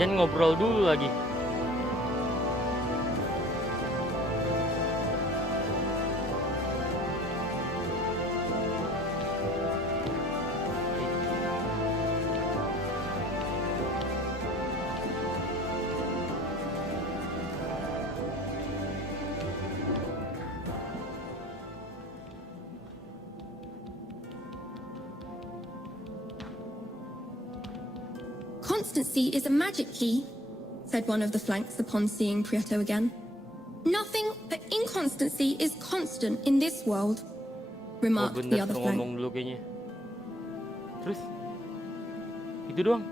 Jangan ngobrol dulu lagi. Constancy is a magic key, said one of the flanks upon seeing Prieto again. Nothing but inconstancy is constant in this world, Oh remarked the bener other tuh flank. ngomong dulu kayaknya. Terus? Itu doang.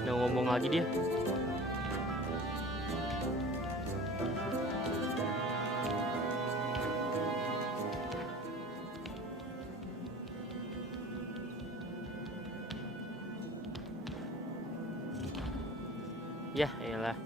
Udah ngomong lagi dia. Ya elah.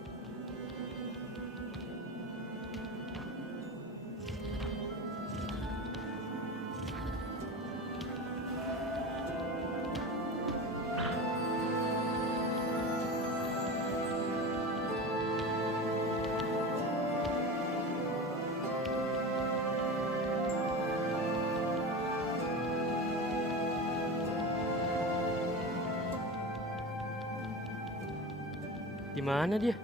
Di mana dia?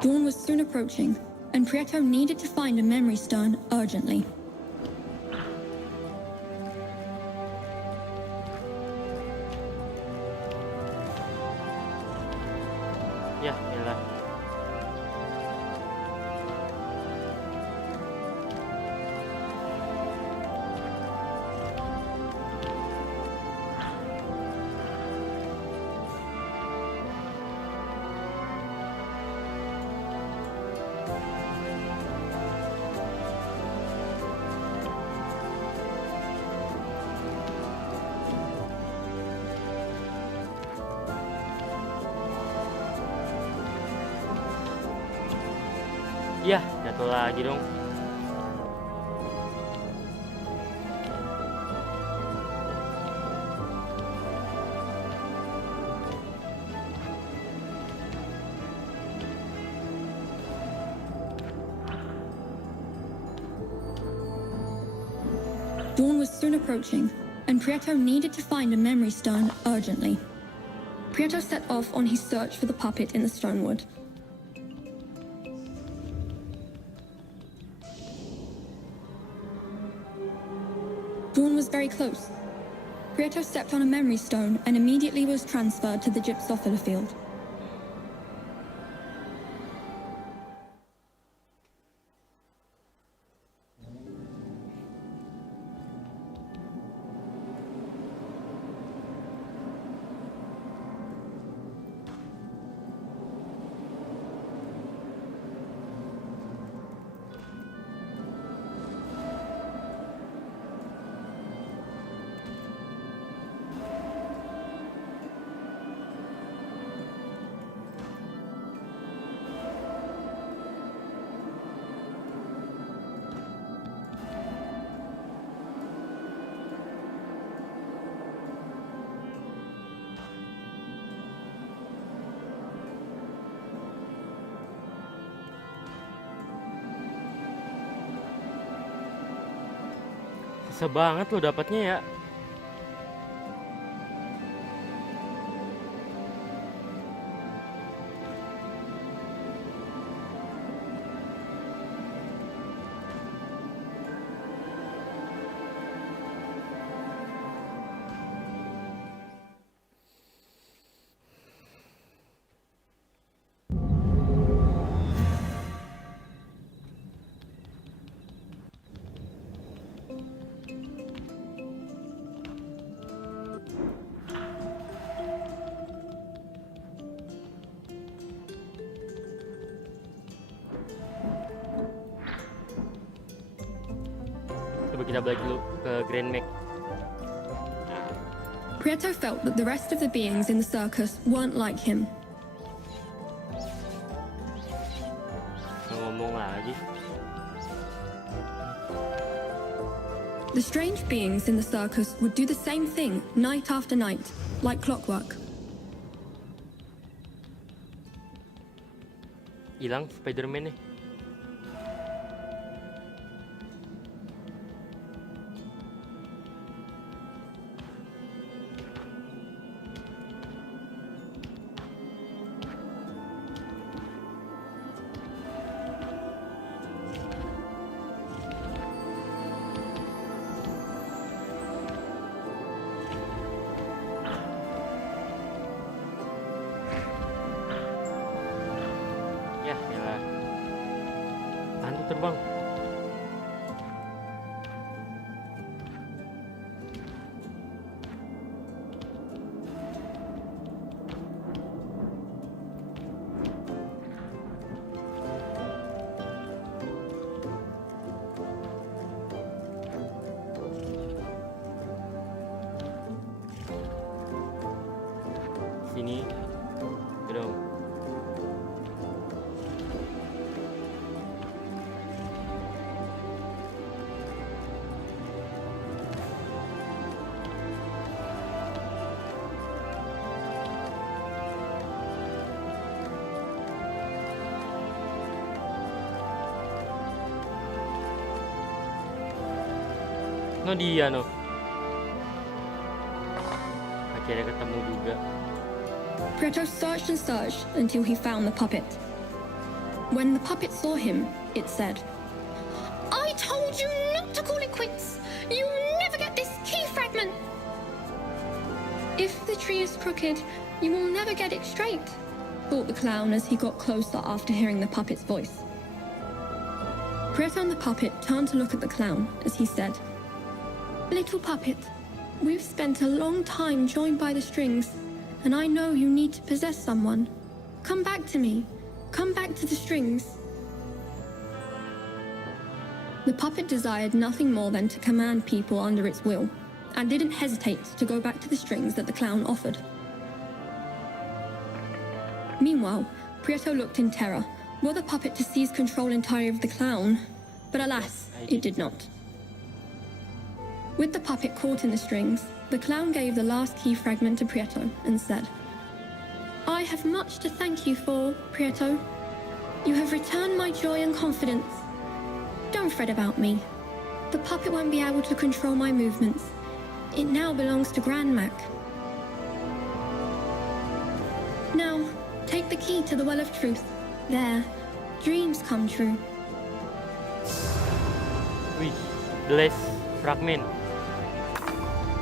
Dawn was soon approaching, and Prieto needed to find a memory stone urgently. Ya, elah. Yah, jatuh lagi dong. Dawn was soon approaching, and Prieto needed to find a memory stone urgently. Prieto set off on his search for the puppet in the stonewood. Dawn was very close. Prieto stepped on a memory stone and immediately was transferred to the gypsophila field. Susah banget lo dapatnya ya. Coba kita balik dulu ke Grand Mac. Prieto felt that the rest of the beings in the circus weren't like him. Ngomong lagi. The strange beings in the circus would do the same thing night after night, like clockwork. Hilang Spider-Man nih. Ya, elah. Hantu terbang. Sini. Gedung. No dia no. Akhirnya ketemu juga. Prieto searched and searched until he found the puppet. When the puppet saw him, it said, "I told you not to call it quits! You'll never get this key fragment! If the tree is crooked, you will never get it straight," thought the clown as he got closer after hearing the puppet's voice. Prieto and the puppet turned to look at the clown as he said, "Little puppet, we've spent a long time joined by the strings, and I know you need to possess someone. Come back to me. Come back to the strings." The puppet desired nothing more than to command people under its will, and didn't hesitate to go back to the strings that the clown offered. Meanwhile, Prieto looked in terror, were the puppet to seize control entirely of the clown, but alas, it did not. With the puppet caught in the strings, the clown gave the last key fragment to Prieto and said, "I have much to thank you for, Prieto. You have returned my joy and confidence. Don't fret about me. The puppet won't be able to control my movements. It now belongs to Grand Mac. Now, take the key to the Well of Truth. There, dreams come true." Wih, the last fragment.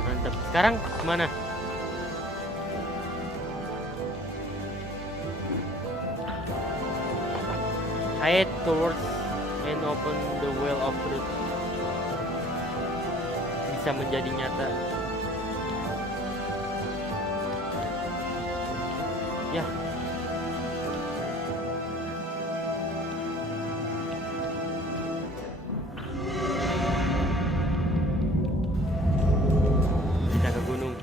Mantap. Sekarang kemana? Head towards and open the Well of Truth. Bisa menjadi nyata. Ya. Kita ke gunung.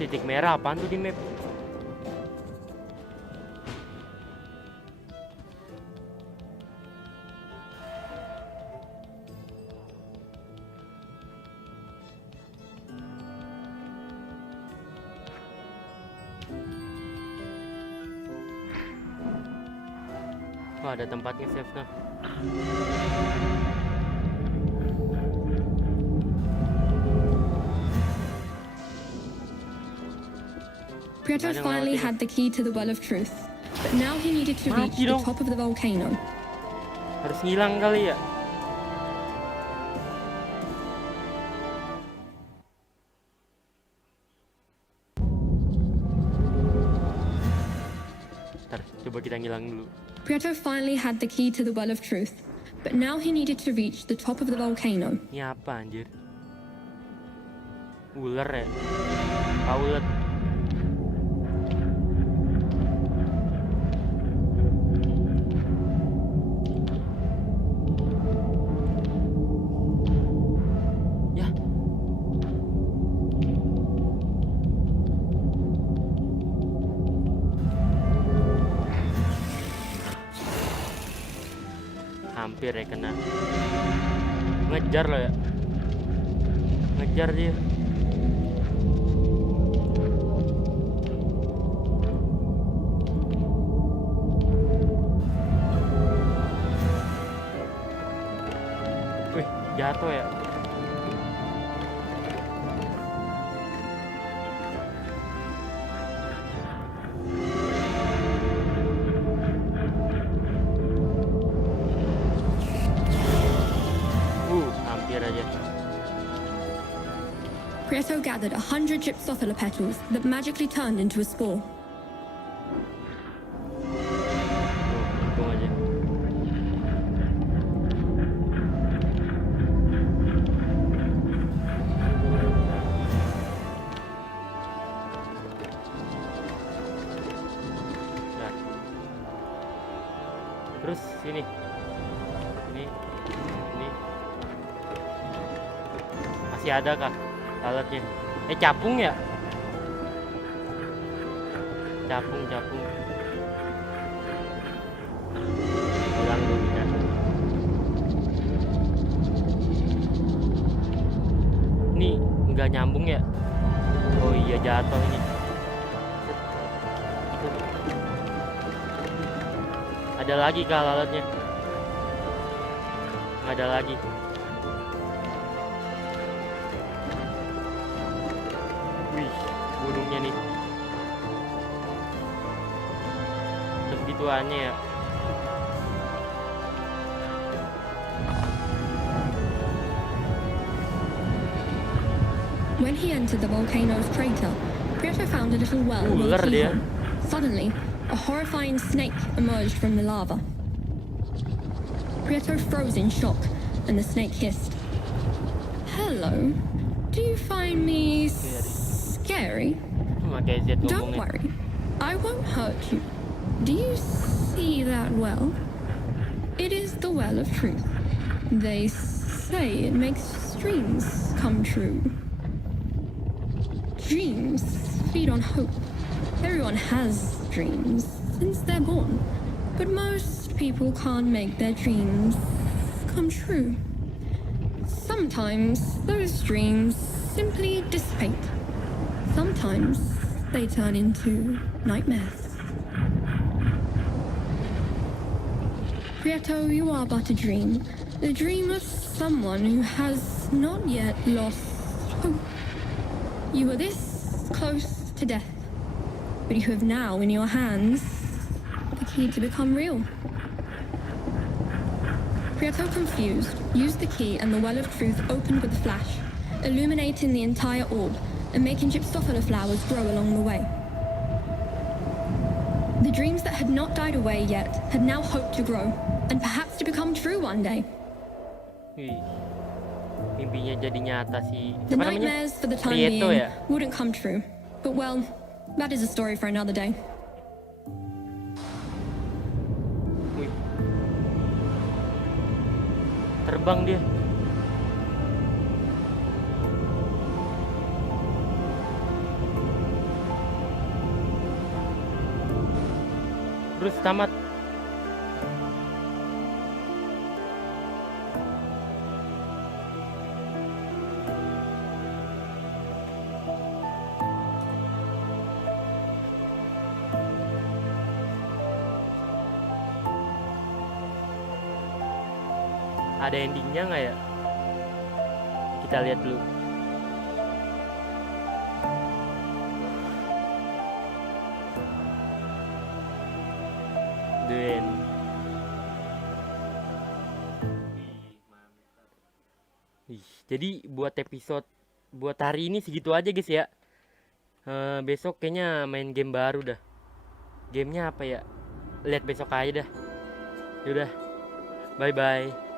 Titik merah apaan tuh di map? Oh, ada tempatnya save nah. Prieto finally had the key to the Well of Truth, but now he needed to reach the top of the volcano. Harus ngilang kali ya. Ntar, coba kita ngilang dulu. Prieto finally had the key to the Well of Truth, but now he needed to reach the top of the volcano. Ini apa anjir? Ular ya? Paulet. Hampir ya kena. Ngejar loh ya. Ngejar dia. Wih, jatuh ya. Hampir aja. Prieto gathered 100 gypsophila petals that magically turned into a spore. Untung aja. Nah. Terus sini. Ini. Masih ada kah alatnya? Capung ya? Capung. Hilang dulu ya. nggak nyambung ya. Oh iya, jatuh ini. Ada lagi kah lalatnya? Nggak ada lagi. Wih, gunungnya nih. Sebegituannya ya. When he entered the volcano's crater, Prieto found a little well with Ular a dia. keyhole. Suddenly, a horrifying snake emerged from the lava. Prieto froze in shock, and the snake hissed. Hello, do you find me scary? Pakai Z Don't ngomongnya. worry, I won't hurt you. Do you see that well? It is the well of truth. They say it makes dreams come true. Dreams feed on hope. Everyone has dreams since they're born, but most people can't make their dreams come true. Sometimes those dreams simply dissipate. Sometimes they turn into nightmares. Prieto, you are but a dream of someone who has not yet lost hope. You were this close to death, but you have now in your hands the key to become real. Prieto, confused, used the key and the well of truth opened with a flash, illuminating the entire orb and making gypsophila flowers grow along the way. The dreams that had not died away yet had now hope to grow, and perhaps to become true one day. Wih, mimpinya jadi nyata sih. The Apa namanya? nightmares for the time Prieto being ya? wouldn't come true. But well, that is a story for another day. Wih. Terbang dia. Terus tamat. Ada endingnya nggak ya? Kita lihat dulu. The end. Jadi buat episode buat hari ini segitu aja guys ya. Besok kayaknya main game baru dah. Gamenya apa ya? Lihat besok aja dah. Yaudah. Bye bye.